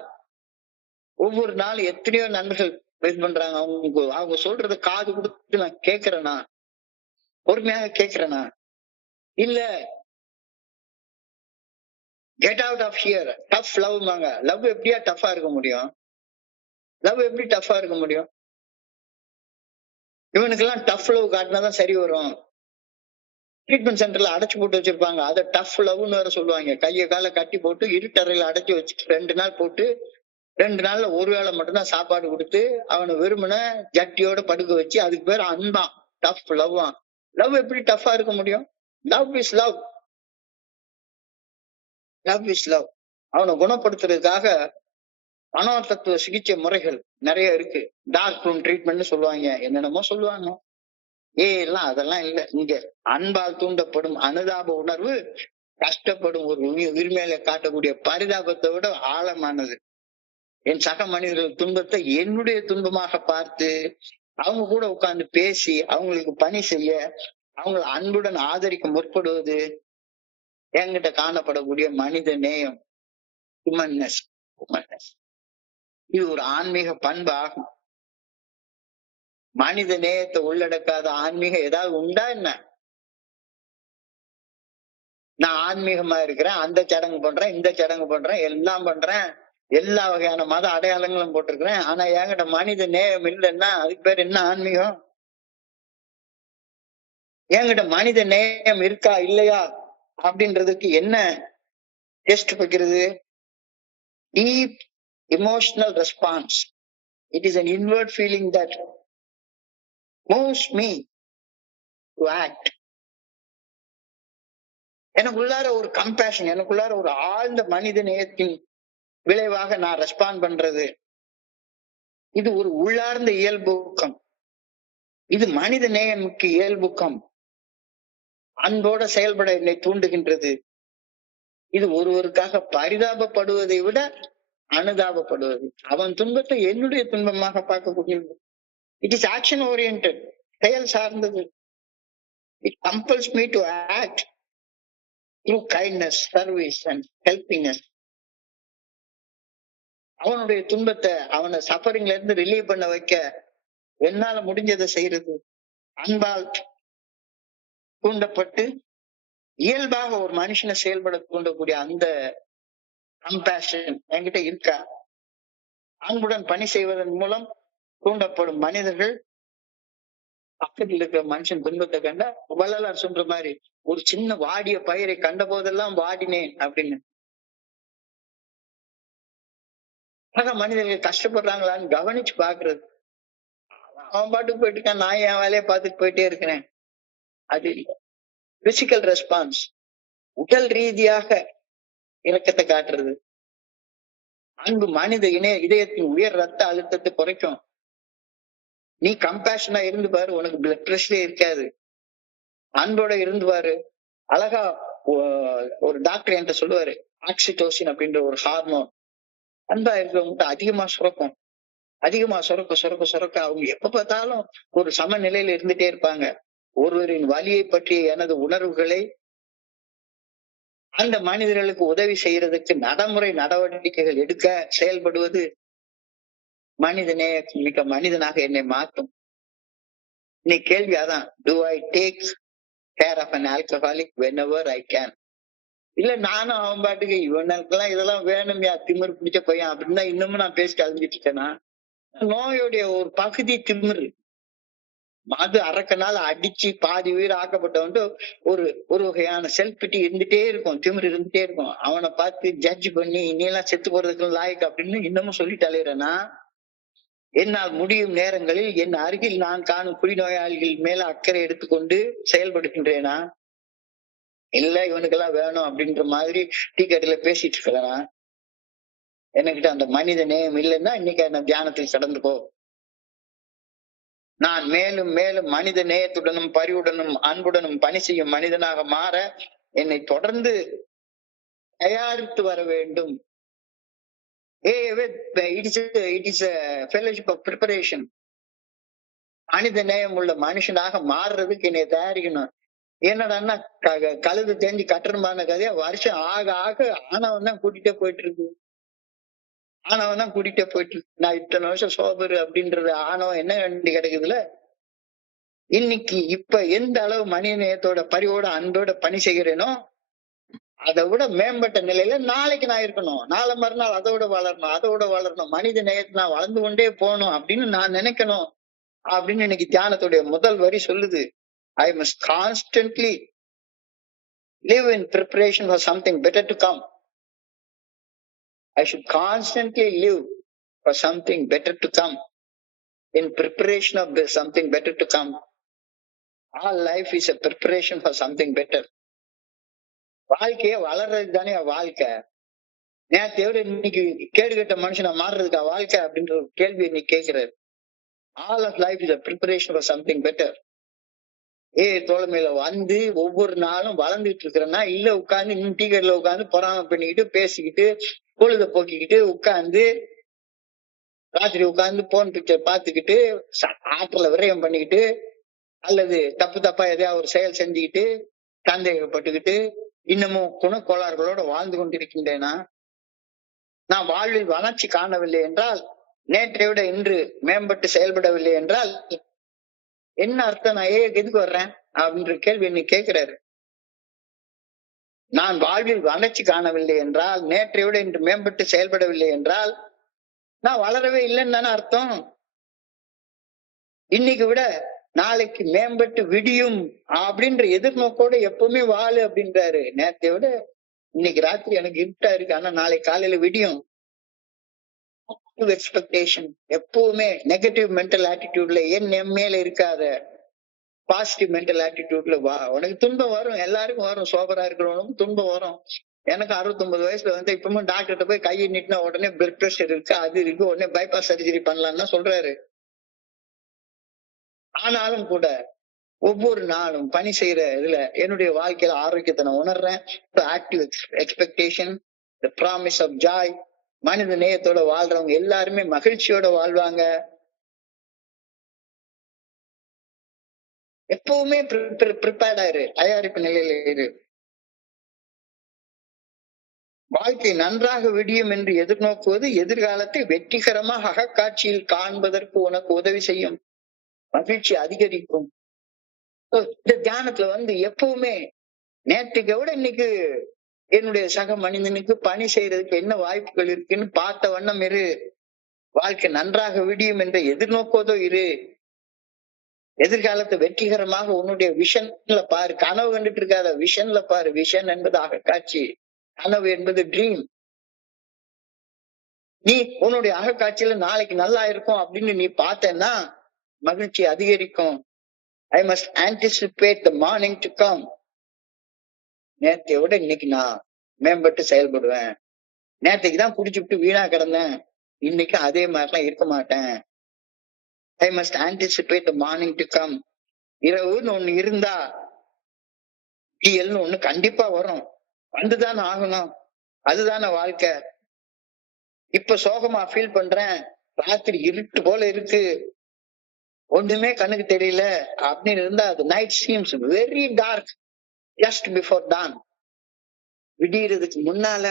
ஒவ்வொரு நாளும் எத்தனையோ நண்பர்கள் இது பண்றாங்க. அவங்க சொல்றத காது கொடுத்து நான் கேட்கிறேனா? பொறுமையாக கேட்கிறேனா? இல்ல get out of here tough லவ்வாங்க. லவ் எப்படியா டஃபா இருக்க முடியும்? லவ் எப்படி டஃபா இருக்க முடியும்? இவனுக்கெல்லாம் டஃப் லவ் காட்டினாதான் சரி வரும். ட்ரீட்மெண்ட் சென்டர்ல அடைச்சு போட்டு வச்சிருப்பாங்க. அதை டஃப் லவ்னு வேற சொல்லுவாங்க. கையை காலை கட்டி போட்டு இருட்டறையில அடைச்சு வச்சுட்டு 2 நாள் போட்டு 2 நாள்ல ஒரு வேளை மட்டும்தான் சாப்பாடு கொடுத்து அவனை வெறுமன ஜட்டியோட படுக்க வச்சு அதுக்கு பேர் அன்பான். டஃப் லவ்வான். லவ் எப்படி டஃபா இருக்க முடியும்? Love is love. Love is love. அவனை குணப்படுத்துறதுக்காக மனோ தத்துவ சிகிச்சை முறைகள் நிறைய இருக்கு. டார்க் ரூம் ட்ரீட்மெண்ட் சொல்லுவாங்க, என்னென்னமோ சொல்லுவாங்க. எல்லாம் அதெல்லாம் இல்ல. இங்க அன்பால் தூண்டப்படும் அனுதாப உணர்வு கஷ்டப்படும் ஒரு உரிமையில காட்டக்கூடிய பரிதாபத்தை விட ஆழமானது. என் சக மனிதர்கள் துன்பத்தை என்னுடைய துன்பமாக பார்த்து அவங்க கூட உட்கார்ந்து பேசி அவங்களுக்கு பணி செய்ய அவங்களை அன்புடன் ஆதரிக்க முற்படுவது என்கிட்ட காணப்படக்கூடிய மனித நேயம். ஹியூமன்னஸ். இது ஒரு ஆன்மீக பண்பு ஆகும். மனித நேயத்தை உள்ளடக்காத ஆன்மீகம் ஏதாவது உண்டா என்ன? நான் ஆன்மீகமா இருக்கிறேன், அந்த சடங்கு பண்றேன், இந்த சடங்கு பண்றேன், எல்லாம் பண்றேன், எல்லா வகையான மத அடையாளங்களும் போட்டிருக்கிறேன். ஆனா என்கிட்ட மனித நேயம் இல்லைன்னா அதுக்கு பேர் என்ன ஆன்மீகம்? என்கிட்ட மனித நேயம் இருக்கா இல்லையா அப்படின்றதுக்கு என்ன டெஸ்ட் வைக்கிறது? Deep emotional response. It is an inward feeling that moves me to act. எனக்குள்ளார ஒரு கம்பேஷன், எனக்குள்ளார ஒரு ஆழ்ந்த மனித நேயத்தின் விளைவாக நான் ரெஸ்பாண்ட் பண்றது. இது ஒரு உள்ளார்ந்த இயல்பூக்கம். இது மனித நேயமுக்கு இயல்பூக்கம். அன்போட செயல்பட என்னை தூண்டுகின்றது. இது ஒருவருக்காக பரிதாபப்படுவதை விட அனுதாபப்படுவது. அவன் துன்பத்தை என்னுடைய துன்பமாக பார்க்கக்கூடியது. It is action oriented. செயல் சார்ந்தது. It compels me to act through kindness, service and helpingness. அவனுடைய துன்பத்தை அவனை சஃபரிங்ல இருந்து ரிலீவ் பண்ண வைக்க என்னால முடிஞ்சதை செய்யறது. அன்பால் தூண்டப்பட்டு இயல்பாக ஒரு மனுஷனை செயல்பட தூண்டக்கூடிய அந்த கம்பேஷன் என்கிட்ட இருக்கா? அன்புடன் பணி செய்வதன் மூலம் தூண்டப்படும் மனிதர்கள் பக்கத்தில் இருக்கிற மனுஷன் துன்பத்தை கண்டா வள்ளலார் சொல்ற மாதிரி ஒரு சின்ன வாடிய பயிரை கண்ட போதெல்லாம் வாடினேன் அப்படின்னு. மனிதர்கள் கஷ்டப்படுறாங்களான்னு கவனிச்சு பாக்குறது. அவன் பாட்டுக்கு போயிட்டு இருக்கான், நான் என் வேலையை பார்த்துட்டு போயிட்டே இருக்கிறேன். அது பிசிக்கல் ரெஸ்பான்ஸ். உடல் ரீதியாக இரக்கத்தை காட்டுறது. அன்பு மனித இதயத்தின் உயர் ரத்த அழுத்தத்தை குறைக்கும். நீ கம்பேஷனா இருந்து பாரு, உனக்கு பிளட் பிரஷரே இருக்காது. அன்போட இருந்து பாரு. அழகா ஒரு டாக்டர் என்கிட்ட சொல்லுவாரு, ஆக்சிடோசின் அப்படின்ற ஒரு ஹார்மோன் அன்பா இருக்கிறவங்க அதிகமா சுரக்கும். அதிகமா சுரக்க சுரக்க சுரக்க அவங்க எப்ப பார்த்தாலும் ஒரு சமநிலையில இருந்துட்டே இருப்பாங்க. ஒருவரின் வலியை பற்றிய எனது உணர்வுகளை அந்த மனிதர்களுக்கு உதவி செய்யறதுக்கு நடைமுறை நடவடிக்கைகள் எடுக்க செயல்படுவது மனிதனே மிக மனிதனாக என்னை மாற்றும். இன்னைக்கு கேள்வி அதான், do I take care of an alcoholic whenever I can? இல்ல நானும் அவன் பாட்டுக்கு இவனுக்கெல்லாம் இதெல்லாம் வேணும்யா திமிரு பிடிச்ச பையன் அப்படின்னு தான் இன்னமும் நான் பேசி கலந்துட்டு இருக்கேன்னா, நோயுடைய ஒரு பகுதி திமிரு. மது அரக்கனால அடிச்சு பாதி உயிர் ஆக்கப்பட்டவன்ட்டு ஒரு ஒரு வகையான செல்ஃப் பிட்டி இருந்துட்டே இருக்கும், திமிரு இருந்துட்டே இருக்கும். அவனை பார்த்து ஜட்ஜ் பண்ணி நீ எல்லாம் செத்து போறதுக்கு லாயக்கு அப்படின்னு இன்னமும் சொல்லிட்டு அலையிறேன்னா, என்னால் முடியும் நேரங்களில் என் அருகில் நான் காணும் குடிநோயாளிகள் மேல அக்கறை எடுத்துக்கொண்டு செயல்படுகின்றேனா, இல்ல இவனுக்கெல்லாம் வேணும் அப்படின்ற மாதிரி டீ கடையில பேசிட்டு இருக்கிறேனா, என்கிட்ட அந்த மனித நேயம் இல்லைன்னா இன்னைக்கு என்ன தியானத்தில் கடந்து போ. நான் மேலும் மேலும் மனித நேயத்துடனும் பரிவுடனும் அன்புடனும் பணி செய்யும் மனிதனாக மாற என்னை தொடர்ந்து தயாரித்து வர வேண்டும். It is fellowship of preparation. மனித நேயம் உள்ள மனுஷனாக மாறுறதுக்கு என்னை தயாரிக்கணும். என்னடான்னா கழுது தேஞ்சு கட்டணமான கதையா வருஷம் ஆக ஆக ஆணவம் தான் கூட்டிட்டே போயிட்டு இருக்கு. ஆணவம் தான் கூட்டிட்டே போயிட்டு இருக்கு. நான் இத்தனை வருஷம் சோபரு அப்படின்றது ஆணவம் என்ன வேண்டி கிடைக்குதுல. இன்னைக்கு இப்ப எந்த அளவு மனித நேயத்தோட பரிவோட அன்போட பணி செய்கிறேனோ அதை விட மேம்பட்ட நிலையில நாளைக்கு நான் இருக்கணும். நாளை மறுநாள் அதோட வளரணும். மனித நேயத்தை நான் வளர்ந்து கொண்டே போகணும் அப்படின்னு நான் நினைக்கணும் அப்படின்னு இன்னைக்கு தியானத்துடைய முதல் வரி சொல்லுது. I must constantly live in preparation for something better to come. I should constantly live for something better to come. In preparation of something better to come. All life is a preparation for something better. வாழ்க்கைய வளர்றது தானே வாழ்க்கை. நேரத்தையோட இன்னைக்கு கேடு கட்ட மனுஷனா மாறுறதுக்கா வாழ்க்கை அப்படின்ற ஒரு கேள்வி இன்னைக்கு கேட்கிறாரு. All of life is a preparation for something better. தோழமையில வந்து ஒவ்வொரு நாளும் வளர்ந்துட்டு இருக்கிறேன்னா இல்ல உட்கார்ந்து இன்னும் டீ கடையில உட்காந்து பொறாம பண்ணிக்கிட்டு பேசிக்கிட்டு பொழுத போக்கிக்கிட்டு உட்கார்ந்து ராத்திரி உட்கார்ந்து போன் பிக்சர் பார்த்துக்கிட்டு ஆற்றல விரயம் பண்ணிக்கிட்டு அல்லது தப்பு தப்பா எதையாவது ஒரு செயல் செஞ்சுக்கிட்டு சந்தேகப்பட்டுக்கிட்டு இன்னமும் குணக்கோளாறுகளோட வாழ்ந்து கொண்டிருக்கின்றேனா, நான் வாழ்வில் வளர்ச்சி காணவில்லை என்றால், நேற்றை விட இன்று மேம்பட்டு செயல்படவில்லை என்றால் என்ன அர்த்தம்? நான் எதுக்கு வர்றேன் அப்படின்ற கேள்வி என்னை கேட்கிறாரு. நான் வாழ்வில் வளர்ச்சி காணவில்லை என்றால், நேற்றை விட இன்று மேம்பட்டு செயல்படவில்லை என்றால் நான் வளரவே இல்லைன்னு தானே அர்த்தம். இன்னைக்கு விட நாளைக்கு மேம்பட்டு விடியும் அப்படின்ற எதிர்நோக்கோட எப்பவுமே வாழு அப்படின்றாரு. நேற்றை விட இன்னைக்கு ராத்திரி எனக்கு இருட்டா இருக்கு, ஆனா நாளைக்கு காலையில விடியும். எக்ஸ்பெக்டேஷன் எப்பவுமே நெகட்டிவ் மென்டல் ஆட்டிடியூட்ல என் மேல இருக்காத பாசிட்டிவ் மென்டல் ஆட்டிடியூட்ல வா. உனக்கு துன்பம் வரும், எல்லாருக்கும் வரும். சோபரா இருக்கிறவனுக்கும் துன்பம் வரும். எனக்கு 69 வயசுல வந்து இப்பவும் டாக்டர்கிட்ட போய் கையை நீட்டினா உடனே பிளட் பிரஷர் இருக்கு, அது இருக்கு, உடனே பைபாஸ் சர்ஜரி பண்ணலாம்னு சொல்றாரு. ஆனாலும் கூட ஒவ்வொரு நாளும் பணி செய்யற இதுல என்னுடைய வாழ்க்கையில ஆரோக்கியத்தை நான் உணர்றேன். Active expectation, the promise of joy. மனித நேயத்தோட வாழ்றவங்க எல்லாருமே மகிழ்ச்சியோட வாழ்வாங்க. எப்பவுமே ப்ரிப்பேர்டா இரு, தயாரிப்பு நிலையில இரு. வாழ்க்கை நன்றாக விடியும் என்று எதிர்நோக்குவது எதிர்காலத்தை வெற்றிகரமாக அகக்காட்சியில் காண்பதற்கு உனக்கு உதவி செய்யும், மகிழ்ச்சி அதிகரிக்கும். இந்த தியானத்துல வந்து எப்பவுமே நேற்றுக்கு விட இன்னைக்கு என்னுடைய சக மனிதனுக்கு பணி செய்யறதுக்கு என்ன வாய்ப்புகள் இருக்குன்னு பார்த்த வண்ணம் இரு. வாழ்க்கை நன்றாக விடியும் என்ற எதிர்நோக்கோதோ இரு. எதிர்காலத்தை வெற்றிகரமாக உன்னுடைய விஷன்ல பாரு. கனவு கண்டுட்டு இருக்காத, விஷன்ல பாரு. விஷன் என்பது அகக்காட்சி, கனவு என்பது ட்ரீம். நீ உன்னுடைய அகக்காட்சியில நாளைக்கு நல்லா இருக்கும் அப்படின்னு நீ பார்த்தேன்னா மகிழ்ச்சி அதிகரிக்கும். I must anticipate the morning to come. நேற்றை விட இன்னைக்கு நான் மேம்பட்டு செயல்படுவேன். நேற்றைக்கு தான் குடிச்சுட்டு வீணா கிடந்தேன், இன்னைக்கு அதே மாதிரிலாம் இருக்க மாட்டேன். I must anticipate the morning to come. இரவுன்னு ஒண்ணு இருந்தா ஒண்ணு கண்டிப்பா வரும், வந்துதானே ஆகணும். அதுதானே வாழ்க்கை. இப்ப சோகமா ஃபீல் பண்றேன், ராத்திரி இருட்டு போல இருக்கு, ஒண்ணுமே கண்ணுக்கு தெரியல அப்படின்னு இருந்தா அது night seems very dark just before dawn. விடியறதுக்கு முன்னால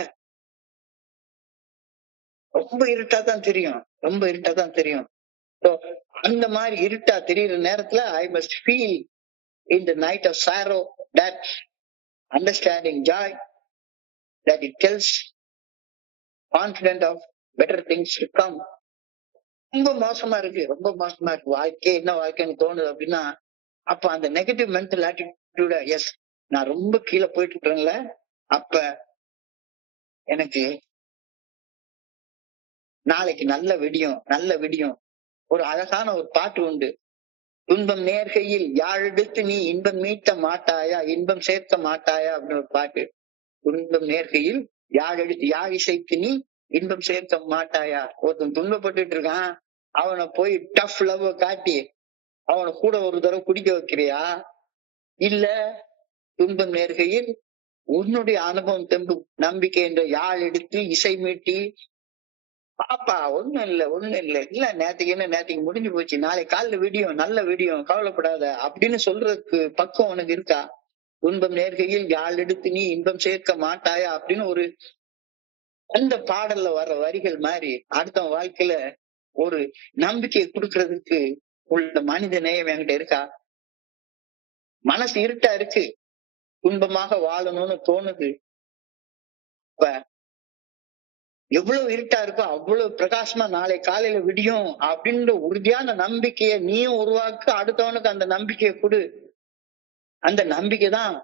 ரொம்ப இருட்டா தான் தெரியும், ரொம்ப இருட்டா தான் தெரியும். அந்த மாதிரி இருட்டா தெரியுற நேரத்துல I must feel in the night of sorrow that understanding joy that it tells confident of better things to come. ரொம்ப மோசமா இருக்கு, ரொம்ப மோசமா இருக்கு, வாழ்க்கை என்ன வாழ்க்கைன்னு தோணுது அப்படின்னா, அப்ப அந்த நெகட்டிவ் மென்டல் ஆட்டிடியூட, எஸ் நான் ரொம்ப கீழே போயிட்டு இருக்கிறேன்ல, அப்ப எனக்கு நாளைக்கு நல்ல விடியும், நல்ல விடியும். ஒரு அழகான ஒரு பாட்டு உண்டு. துன்பம் நேர்கையில் யாழெடுத்து நீ இன்பம் மீட்ட மாட்டாயா, இன்பம் சேர்க்க மாட்டாயா அப்படின்னு ஒரு பாட்டு. துன்பம் நேர்கையில் யாழ் இசைத்து நீ இன்பம் சேர்க்க மாட்டாயா. ஒருத்தன் துன்பப்பட்டுட்டு இருக்கான், அவனை போய் டஃப் லவ் காட்டி அவனை கூட ஒரு தடவை குடிக்க வைக்கிறியா? இல்ல துன்பம் நேர்கையில் உன்னுடைய அனுபவம் தெம்பு நம்பிக்கை என்ற யாழ் எடுத்து இசை மீட்டி, பாப்பா ஒண்ணும் இல்ல நேத்துக்கு என்ன, நேத்துக்கு முடிஞ்சு போச்சு, நாளை காலைல விடியும், நல்ல விடியும், கவலைப்படாத அப்படின்னு சொல்றதுக்கு பக்குவம் உனக்கு இருக்கா? துன்பம் நேர்கையில் யாழ் எடுத்து நீ இன்பம் சேர்க்க மாட்டாயா அப்படின்னு ஒரு அந்த பாடல்ல வர்ற வரிகள் மாதிரி அடுத்த வாழ்க்கையில ஒரு நம்பிக்கையை கொடுக்கறதுக்கு உள்ள மனித நேயம் என்கிட்ட இருக்கா? மனசு இருட்டா இருக்கு, துன்பமாக வாழணும்னு தோணுது. இப்ப எவ்வளவு இருட்டா இருக்கோ அவ்வளவு பிரகாசமா நாளை காலையில விடியும் அப்படின்ற உறுதியான நம்பிக்கைய நீயும் உருவாக்கு, அடுத்தவனுக்கு அந்த நம்பிக்கையை கொடு. அந்த நம்பிக்கை தான்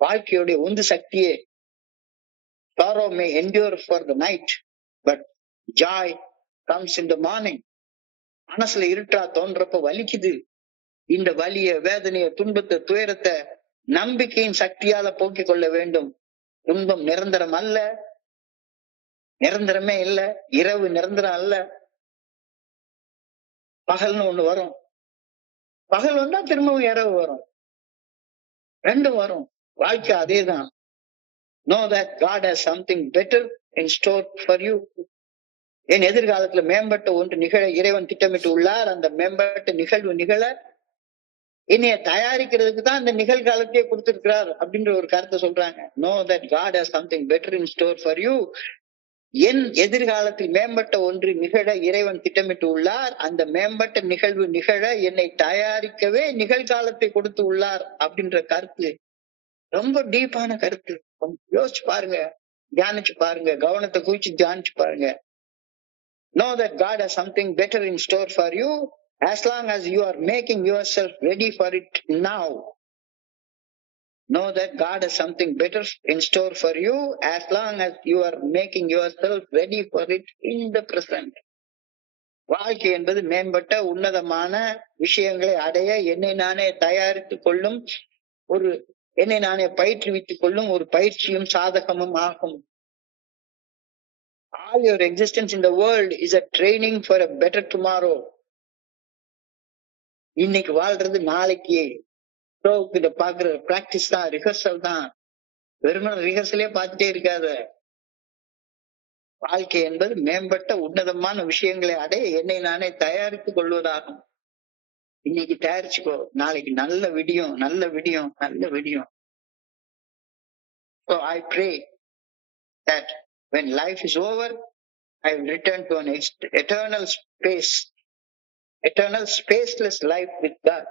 வாழ்க்கையுடைய உந்து சக்தியே. Sorrow may endure for the night, but joy comes in the morning. மனசுல இருட்டா தோன்றப்ப வலிக்குது. இந்த வலிய, வேதனைய, துன்பத்தை, துயரத்தை நம்பிக்கையின் சக்தியால போக்கிக் கொள்ள வேண்டும். துன்பம் நிரந்தரம் அல்ல, நிரந்தரமே இல்ல. இரவு நிரந்தரம் அல்ல. பகல்னு ஒண்ணு வரும், பகல் வந்தா திரும்பவும் இரவு வரும், ரெண்டும் வரும். வாழ்க்கை அதேதான். Know that God has something better in store for you. என் எதிர்காலத்துல மேம்பட்ட ஒன்று நிகழ இறைவன் திட்டமிட்டு உள்ளார். அந்த மேம்பட்ட நிகழ்வு நிகழ என்னைய தயாரிக்கிறதுக்கு தான் அந்த நிகழ்காலத்தையே கொடுத்திருக்கிறார் அப்படின்ற ஒரு கருத்தை சொல்றாங்க. Know that God has something better in store for you. என் எதிர்காலத்தில் மேம்பட்ட ஒன்று நிகழ இறைவன் திட்டமிட்டு உள்ளார். அந்த மேம்பட்ட நிகழ்வு நிகழ என்னை தயாரிக்கவே நிகழ்காலத்தை கொடுத்து உள்ளார் அப்படின்ற கருத்து ரொம்ப டீப்பான கருத்து. யோசிச்சு பாருங்க, தியானிச்சு பாருங்க, கவனத்தை குவிச்சு தியானிச்சு பாருங்க. Know that God has something better in store for you as long as you are making yourself ready for it now. Know that God has something better in store for you as long as you are making yourself ready for it in the present. வாழ்க்கை என்பது மேம்பட்ட உன்னதமான விஷயங்களை அடைய என்னை நானே தயாரித்துக் கொள்ளும் ஒரு, என்னை நானே பயிற்றுவித்துக் கொள்ளும் ஒரு பயிற்சியும் சாதகமும் ஆகும். All your existence in the world is a training for a better tomorrow. இன்னைக்கு வாழ்றது நாளைக்கு கிட்ட பாக்குற பிராக்டிஸ் தான், ரிஹர்சல் தான். வெறுமன ரிஹர்சலே பார்த்துட்டே இருக்காத. வாழ்க்கை என்பது மேம்பட்ட உன்னதமான விஷயங்களை அடைய என்னை நானே தயாரித்துக் கொள்வதாகும். இன்னைக்கு தயாரிச்சுக்கோ, நாளைக்கு நல்ல விடியும், நல்ல விடியும், நல்ல விடியும். So I pray that when life is over, I will return to an eternal space, eternal spaceless life with God.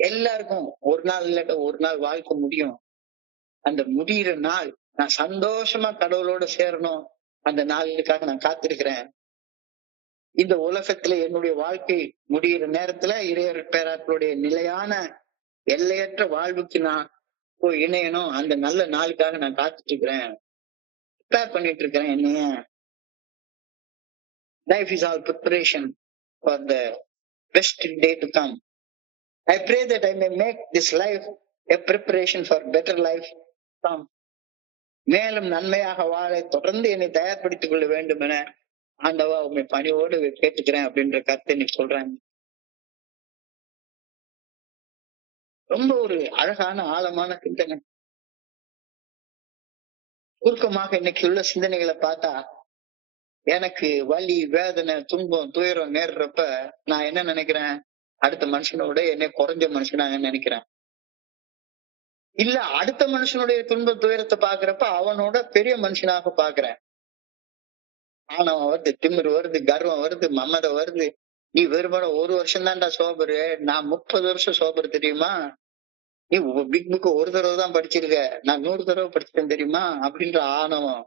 எல்லாருக்கும் ஒரு நாள் இல்லாட்ட ஒரு நாள் வாழ்க்கை முடியும். அந்த முடிகிற நாள் நான் சந்தோஷமா கடவுளோட சேரணும், அந்த நாளுக்காக நான் காத்திருக்கிறேன். இந்த உலகத்துல என்னுடைய வாழ்க்கை முடிகிற நேரத்துல இறையர் பேராக்களுடைய நிலையான எல்லையற்ற வாழ்வுக்கு நான் போய் இணையணும். அந்த நல்ல நாளுக்காக நான் காத்துட்டு இருக்கிறேன், ப்ரிப்பேர் பண்ணிட்டு இருக்கிறேன். என்னைய life is all preparation for the best day to come. I pray that I may make this life a preparation for better life to come. மேலும் நன்மையாக வாழ தொடர்ந்து என்னை தயார்படுத்திக் கொள்ள வேண்டும் என ஆண்டவா உண்மை பணியோடு கேட்டுக்கிறேன் அப்படின்ற கருத்தை நீ சொல்றாங்க. ரொம்ப ஒரு அழகான ஆழமான சிந்தனை. சுருக்கமாக இன்னைக்கு உள்ள சிந்தனைகளை பார்த்தா, எனக்கு வலி, வேதனை, துன்பம், துயரம் நேர்றப்ப நான் என்ன நினைக்கிறேன், அடுத்த மனுஷனோட என்னை குறைஞ்ச மனுஷனா நினைக்கிறேன். இல்ல அடுத்த மனுஷனுடைய துன்ப துயரத்தை பாக்குறப்ப அவனோட பெரிய மனுஷனாக பாக்குறேன். ஆணவம் வருது, திமிரு வருது, கர்வம் வருது, மமதை வருது. நீ வெறுமன 1 வருஷம் தான்டா சோபரு, நான் 30 வருஷம் சோபர் தெரியுமா? நீ பிக் புக் ஒரு தடவை தான் படிச்சிருக்க, நான் 100 தடவை படிச்சிட்டேன் தெரியுமா அப்படின்ற ஆணவம்.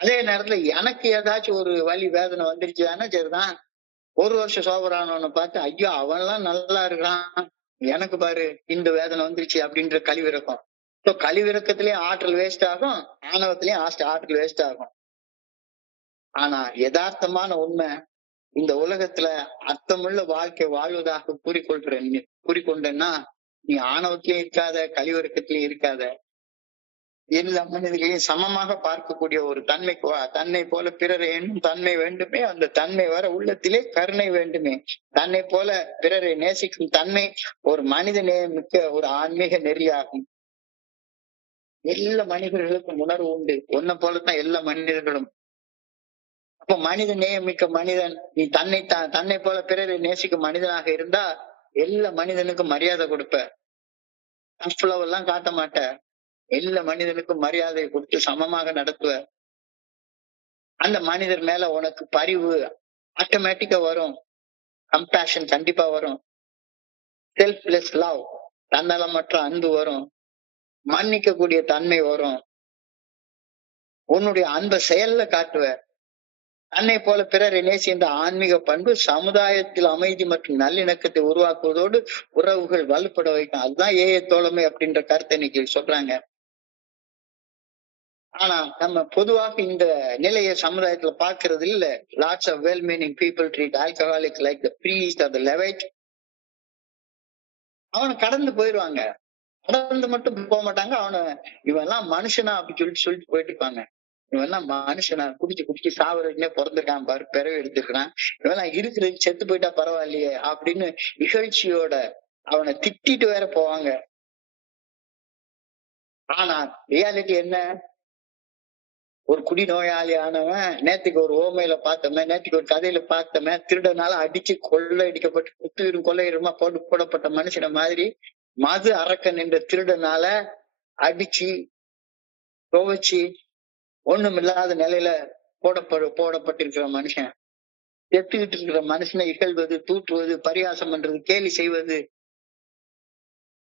அதே நேரத்துல எனக்கு ஏதாச்சும் ஒரு வலி வேதனை வந்துருச்சுன்னா சரிதான், 1 வருஷம் சோபரானவனை பார்த்து ஐயோ அவன்லாம் நல்லா இருக்கிறான், எனக்கு பாரு இந்த வேதனை வந்துருச்சு அப்படின்ற கழிவிறக்கம். ஸோ கழிவிறக்கத்திலேயே ஆற்றல் வேஸ்ட் ஆகும், ஆணவத்திலயும் ஆற்றல் வேஸ்ட் ஆகும். ஆனா யதார்த்தமான உண்மை, இந்த உலகத்துல அர்த்தமுள்ள வாழ்க்கை வாழ்வதாக கூறிக்கொண்டேன்னா நீ ஆணவத்திலயும் இருக்காத, கழிவிறக்கத்திலயும் இருக்காத, எல்லா மனிதர்களையும் சமமாக பார்க்கக்கூடிய ஒரு தன்னை போல பிறரை எண்ணும் தன்மை வேண்டுமே. அந்த தன்மை வர உள்ளத்திலே கருணை வேண்டுமே. தன்னை போல பிறரை நேசிக்கும் தன்மை ஒரு மனித நேயமிக்க ஒரு ஆன்மீக நெறியாகும். எல்லா மனிதர்களுக்கும் உணர்வு உண்டு, உன்னை போலத்தான் எல்லா மனிதர்களும். அப்ப மனித நேயமிக்க மனிதன், நீ தன்னை போல பிறரை நேசிக்கும் மனிதனாக இருந்தா எல்லா மனிதனுக்கும் மரியாதை கொடுப்ப, டஃப் லவ் எல்லாம் காட்ட மாட்ட, எல்லா மனிதனுக்கும் மரியாதை கொடுத்து சமமாக நடத்துவ. அந்த மனிதர் மேல உனக்கு பரிவு ஆட்டோமேட்டிக்கா வரும், கம்பேஷன் கண்டிப்பா வரும், செல்ஃப்லெஸ் லவ் தன்னலமற்ற அன்பு வரும், மன்னிக்க கூடிய தன்மை வரும். உன்னுடைய அன்பை செயல்ல காட்டுவ. தன்னை போல பிறரை நேசி என்ற ஆன்மீக பண்பு சமுதாயத்தில் அமைதி மற்றும் நல்லிணக்கத்தை உருவாக்குவதோடு உறவுகள் வலுப்பட வைக்கும். அதுதான் ஏய தோழமை அப்படின்ற கருத்தை இன்னைக்கு சொல்றாங்க. ஆனா நம்ம பொதுவாக இந்த நிலையை சமுதாயத்துல பாக்குறது இல்ல. Lots of well meaning people treat alcoholic like the priest or the Levite. அவனை கடந்து போயிடுவாங்க, கடந்து மட்டும் போக மாட்டாங்க. இவன் எல்லாம் மனுஷனா அப்படின்னு சொல்லிட்டு போயிட்டு இருப்பாங்க. இவெல்லாம் மனுஷனா, குடிச்சு சாவரே பிறந்திருக்கான் பாரு, பிறவை எடுத்திருக்கான், இவெல்லாம் இருக்கிறது செத்து போயிட்டா பரவாயில்லையே அப்படின்னு இகழ்ச்சியோட அவனை திட்டிட்டு வேற போவாங்க. ஆனா ரியாலிட்டி என்ன? ஒரு குடிநோயாளி ஆனவன், நேத்துக்கு ஒரு ஓமையில பார்த்தவன், நேற்றுக்கு ஒரு கதையில பார்த்தவன், திருடனால அடிச்சு கொள்ளையடிக்கப்பட்டு குத்துயிரும் கொள்ளையிரமா போடப்பட்ட மனுஷன மாதிரி மது அரக்கன் என்ற திருடனால அடிச்சு துவைச்சு ஒண்ணும் இல்லாத நிலையில போடப்பட்டிருக்கிற மனுஷன், செத்துக்கிட்டு இருக்கிற மனுஷனை இகழ்வது, தூற்றுவது, பரிகாசம் பண்றது, கேலி செய்வது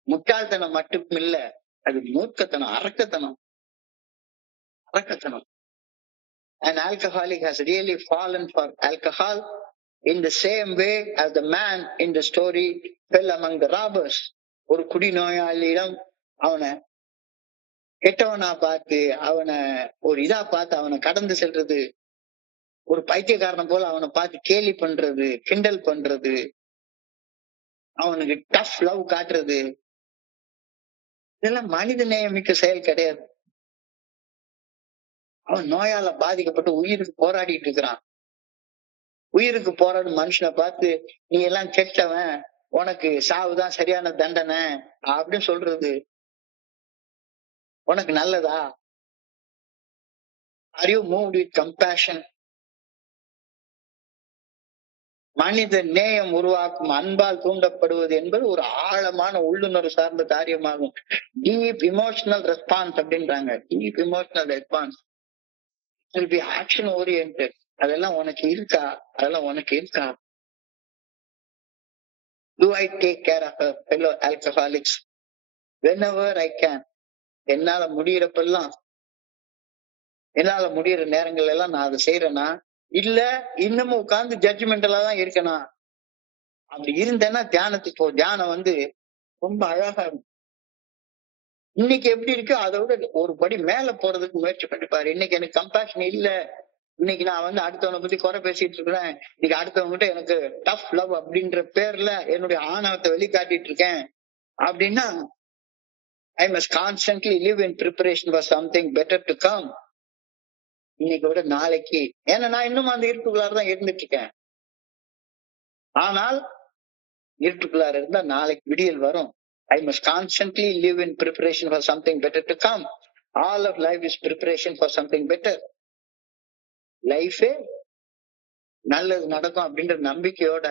முட்டாள்தனம் மட்டும் இல்ல, அது மூர்க்கத்தனம், அரக்கத்தனம். An alcoholic has really fallen for alcohol in the same way as the man in the story fell among the robbers. ஒரு குடிநோயாளியிடம் அவனை கெட்டவனா பார்த்து, அவனை ஒரு இதா பார்த்து அவனை கடந்து செல்றது, ஒரு பைத்தியக்காரனை போல அவனை பார்த்து கேலி பண்றது, கிண்டல் பண்றது, அவனுக்கு டஃப் லவ் காட்டுறது, இதெல்லாம் மனித நேயமிக்க செயல் கிடையாது. அவன் நோயால பாதிக்கப்பட்டு உயிருக்கு போராடிட்டு இருக்கிறான். உயிருக்கு போராடும் மனுஷனை பார்த்து நீ எல்லாம் கெட்டவன், உனக்கு சாவுதான் சரியான தண்டனை அப்படின்னு சொல்றது உனக்கு நல்லதா? Are you moved with compassion? மனித நேயம் உருவாக்கும் அன்பால் தூண்டப்படுவது என்பது ஒரு ஆழமான உள்ளுணர்வு சார்ந்த காரியமாகும். டீப் இமோஷனல் ரெஸ்பான்ஸ் அப்படின்றாங்க. Deep emotional response will be action oriented. அதெல்லாம் உனக்கு இருக்கா? Do I take care of a fellow alcoholics whenever I can? என்னால முடியறப்பெல்லாம், என்னால முடியற நேரங்கள் எல்லாம் நான் அதை செய்யறேன்னா, இல்ல இன்னமும் உட்கார்ந்து ஜட்ஜ்மெண்டலா தான் இருக்கனா? அப்படி இருந்தேன்னா தியானம் ரொம்ப அழகா இருக்கும். இன்னைக்கு எப்படி இருக்கு அதை விட ஒரு படி மேல போறதுக்கு முயற்சி பண்ணிப்பாரு. இன்னைக்கு எனக்கு கம்பேஷன் இல்ல, இன்னைக்கு நான் அடுத்தவனை பத்தி குறை பேசிட்டு இருக்கிறேன், இன்னைக்கு அடுத்தவங்க கிட்ட எனக்கு டஃப் லவ் அப்படின்ற பேர்ல என்னுடைய ஆணவத்தை வெளிக்காட்டிட்டு இருக்கேன் அப்படின்னா, I must constantly live in preparation for something better to come. இன்னைக்கு விட நாளைக்கு, ஏன்னா நான் இன்னும் அந்த இருட்டுக்குள்ளாரதான் இருந்துட்டு இருக்கேன். ஆனால் இருட்டுக்குள்ளார இருந்தா நாளைக்கு விடியல் வரும். I must constantly live in preparation for something better to come. All of life is preparation for something better. லைஃபே நல்லது நடக்கும் அப்படின்ற நம்பிக்கையோட,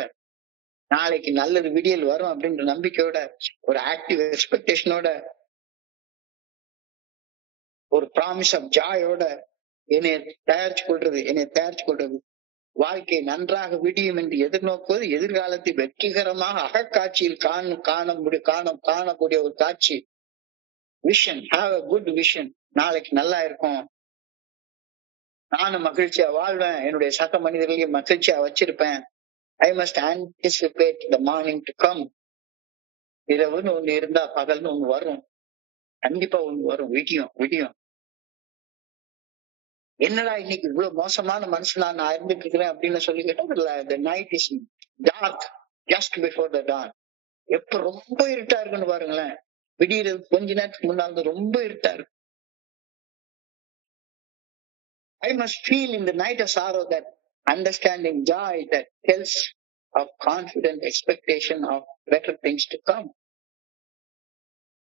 நாளைக்கு நல்லது விடியல் வரும் அப்படின்ற நம்பிக்கையோட, ஒரு ஆக்டிவ் எக்ஸ்பெக்டேஷனோட, ஒரு ப்ராமிஸ் ஆஃப் ஜாயோட என்னை தயாரிச்சு கொள்றது. வாழ்க்கை நன்றாக விடியும் என்று எதிர்நோக்குவது எதிர்காலத்தை வெற்றிகரமாக அகக்காட்சியில் காணக்கூடிய ஒரு காட்சி. Vision, have a good vision. நாளைக்கு நல்லா இருக்கும், நானும் மகிழ்ச்சியா வாழ்வேன், என்னுடைய சக மனிதர்களையும் மகிழ்ச்சியா வச்சிருப்பேன். I must anticipate the morning to come. இரவுன்னு ஒண்ணு இருந்தா பகல்னு ஒண்ணு வரும், கண்டிப்பா ஒண்ணு வரும், விடியும் விடியும். என்னடா இன்னைக்கு இவ்வளவு மோசமான மனுஷனா நான் இருந்துட்டு இருக்கிறேன் அப்படின்னு சொல்லி கேட்டா, the night is dark just before the dawn. எப்ப ரொம்ப இருட்டா இருக்குன்னு பாருங்களேன், விடியறது கொஞ்ச நேரத்துக்கு முன்னால ரொம்ப இருட்டா இருக்கு. I must feel in the night of sorrow that understanding joy that tells of confident expectation of better things to come.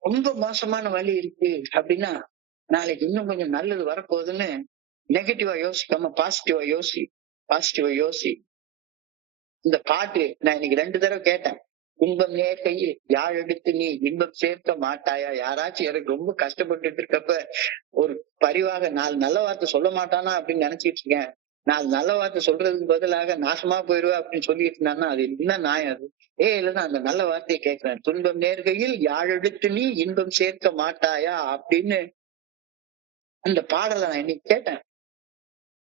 ரொம்ப மோசமான வழி இருக்கு அப்படின்னா, நாளைக்கு இன்னும் கொஞ்சம் நல்லது வரப்போகுதுன்னு நெகட்டிவா யோசிக்காம பாசிட்டிவா யோசி. இந்த பாட்டு நான் இன்னைக்கு 2 தடவை கேட்டேன். இன்பம் நேர்கையில் யாழ் எடுத்து நீ இன்பம் சேர்க்க மாட்டாயா. யாராச்சும் எனக்கு ரொம்ப கஷ்டப்பட்டுட்டு இருக்கப்ப ஒரு பரிவாக 4 நல்ல வார்த்தை சொல்ல மாட்டானா அப்படின்னு நினைச்சிட்டு இருக்கேன். 4 நல்ல வார்த்தை சொல்றதுக்கு பதிலாக நாசமா போயிருவா அப்படின்னு சொல்லிட்டு இருந்தான்னா அது என்ன நியாயம் அது? இல்லைன்னா அந்த நல்ல வார்த்தையை கேட்கிறேன். துன்பம் நேர்கையில் யாழ் எடுத்து நீ இன்பம் சேர்க்க மாட்டாயா அப்படின்னு அந்த பாடலை நான் இன்னைக்கு கேட்டேன்.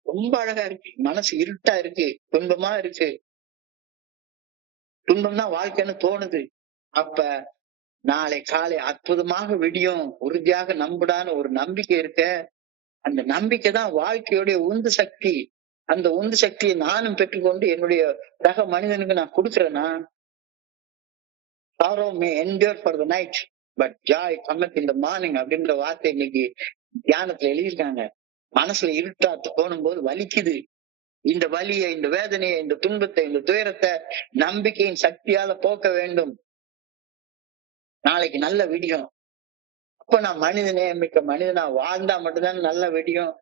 ரொம்ப அழகா இருக்கு. மனசு இருட்டா இருக்கு, துன்பமா இருக்கு, துன்பம் தான் வாழ்க்கைன்னு தோணுது. அப்ப நாளை காலை அற்புதமாக விடியும், உறுதியாக நம்புடான்னு ஒரு நம்பிக்கை இருக்க. அந்த நம்பிக்கை தான் வாழ்க்கையுடைய உந்து சக்தி. அந்த உந்து சக்தியை நானும் பெற்றுக்கொண்டு என்னுடைய சக மனிதனுக்கு நான் கொடுக்கிறேன்னா, sorrow may endure for the night but joy cometh in the morning அப்படின்ற வார்த்தை இன்னைக்கு தியானத்துல எழுதியிருக்காங்க. மனசுல இருட்டா தோணும் போது வலிக்குது. இந்த வலியை, இந்த வேதனையை, இந்த துன்பத்தை, இந்த துயரத்தை நம்பிக்கையின் சக்தியால போக்க வேண்டும். நாளைக்கு நல்ல விடியும். அப்ப நான் மனிதநேயமிக்க மனிதனா வாழ்ந்தா மட்டும்தான் நல்ல விடியும்.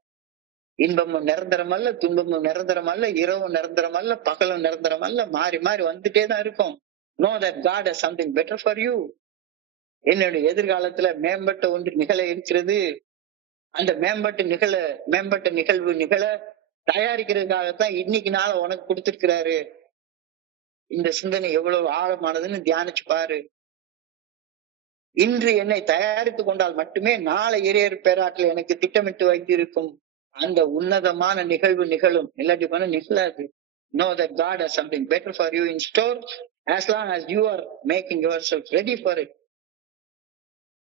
இன்பமும் நிரந்தரம் அல்ல, துன்பமும் நிரந்தரம் அல்ல, இரவும் நிரந்தரம் அல்ல, பகலும் நிரந்தரம் அல்ல, மாறி மாறி வந்துட்டே தான் இருக்கும். Know that God has something better for you. என்னுடைய எதிர்காலத்துல மேம்பட்ட ஒன்று நிகழ இருக்கிறது. அந்த மேம்பட்ட நிகழ்வு நிகழ தயாரிக்கிறதுக்காகத்தான் இன்னைக்கு நாள உனக்கு கொடுத்திருக்கிறாரு. இந்த சிந்தனை எவ்வளவு ஆழமானதுன்னு தியானிச்சு பாரு. இன்று என்னை தயாரித்துக் கொண்டால் மட்டுமே நாளை இறையர் பேராட்டில் எனக்கு திட்டமிட்டு வைத்திருக்கும் அந்த உன்னதமான நிகழ்வு நிகழும். இல்லாட்டி பண்ண நிகழாது. Know that God has something better for you in store as long as you are making yourself ready for it.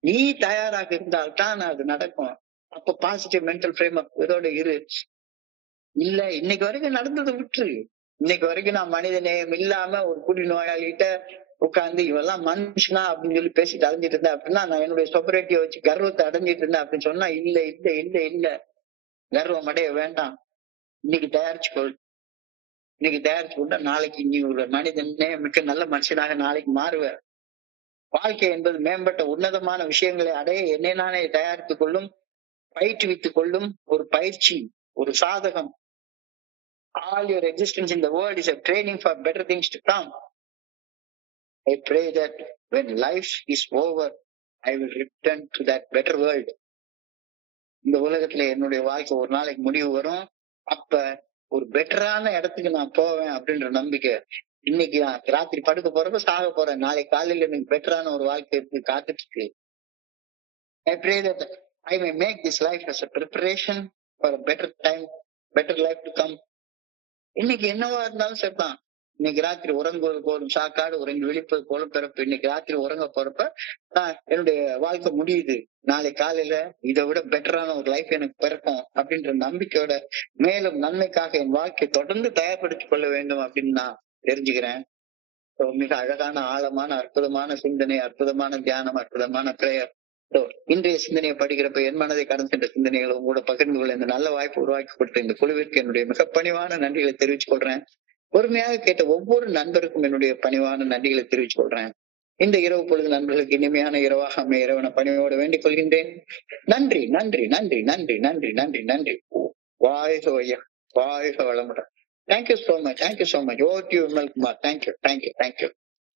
நீ தயாராக இருந்தால்தான் அது நடக்கும். அப்ப பாசிட்டிவ் மென்டல் ஃப்ரேம் இதோட இரு. இல்ல இன்னைக்கு வரைக்கும் நடந்ததை விட்டுரு. இன்னைக்கு வரைக்கும் நான் மனித நேயம் இல்லாம ஒரு குடி நோயாளிகிட்ட உட்கார்ந்து இவெல்லாம் மனுஷனா அப்படின்னு சொல்லி பேசிட்டு அடைஞ்சிட்டு இருந்தேன் அப்படின்னா, நான் என்னுடைய சொபரேட்டியை வச்சு கர்வத்தை அடைஞ்சிட்டு இருந்தேன் அப்படின்னு சொன்னா, இல்ல கர்வம் அடைய வேண்டாம். இன்னைக்கு தயாரிச்சுக்கொண்டா நாளைக்கு நீ ஒரு மனிதனே மிக்க நல்ல மனுஷனாக நாளைக்கு மாறுவ. வாழ்க்கை என்பது மேம்பட்ட உன்னதமான விஷயங்களை அடைய என்னை நானே தயாரித்துக் கொள்ளும், பயிற்றுவித்துக் கொள்ளும் ஒரு பயிற்சி, ஒரு சாதகம். All your existence in the world is a training for better things to come. I pray that when life is over, I will return to that better world. இந்த உலகத்துல என்னுடைய வாழ்க்கை ஒரு நாளைக்கு முடிவு வரும். அப்ப ஒரு பெட்டரான இடத்துக்கு நான் போவேன் அப்படின்ற நம்பிக்கை. இன்னைக்கு நான் ராத்திரி படுக்க போறப்ப சாக போறேன். நாளைக்கு காலையில எனக்கு பெட்டரான ஒரு வாழ்க்கை இருக்கு, காத்துட்டு இருக்கு. I pray that I may make this life as a preparation for a better time, better life to come. இன்னைக்கு என்னவா இருந்தாலும் சரிதான். இன்னைக்கு ராத்திரி உறங்குவது போலும் சாக்காடு, உறங்கி விழிப்பது போல பிறப்பு. இன்னைக்கு ராத்திரி உறங்க போறப்ப என்னுடைய வாழ்க்கை முடியுது. நாளை காலையில இதை விட பெட்டரான ஒரு லைஃப் எனக்கு பிறக்கும் அப்படின்ற நம்பிக்கையோட மேலும் நன்மைக்காக என் வாழ்க்கையை தொடர்ந்து தயார்படுத்திக் கொள்ள வேண்டும் அப்படின்னு நான் தெரிஞ்சுக்கிறேன். மிக அழகான ஆழமான அற்புதமான சிந்தனை, அற்புதமான தியானம், அற்புதமான பிரேயர். இன்றைய சிந்தனையை படிக்கிறப்ப என் மனதை கடந்து சென்ற சிந்தனைகளை உங்களோட பகிர்ந்து கொள்ள இந்த நல்ல வாய்ப்பு உருவாக்கி கொடுத்த இந்த குழுவிற்கு என்னுடைய மிக பணிவான நன்றிகளை தெரிவித்துக் கொள்றேன். பொறுமையாக கேட்ட ஒவ்வொரு நண்பருக்கும் என்னுடைய பணிவான நன்றிகளை தெரிவித்துக் கொள்றேன். இந்த இரவு பொழுது நண்பர்களுக்கு இனிமையான இரவாக அமைய இறைவன பணியோடு வேண்டிக் கொள்கின்றேன். நன்றி நன்றி நன்றி நன்றி நன்றி நன்றி நன்றி. வாழ்க ஐயா, வாழ்க வளமுடன். Thank you so much. O D Vimalkumar. Thank you.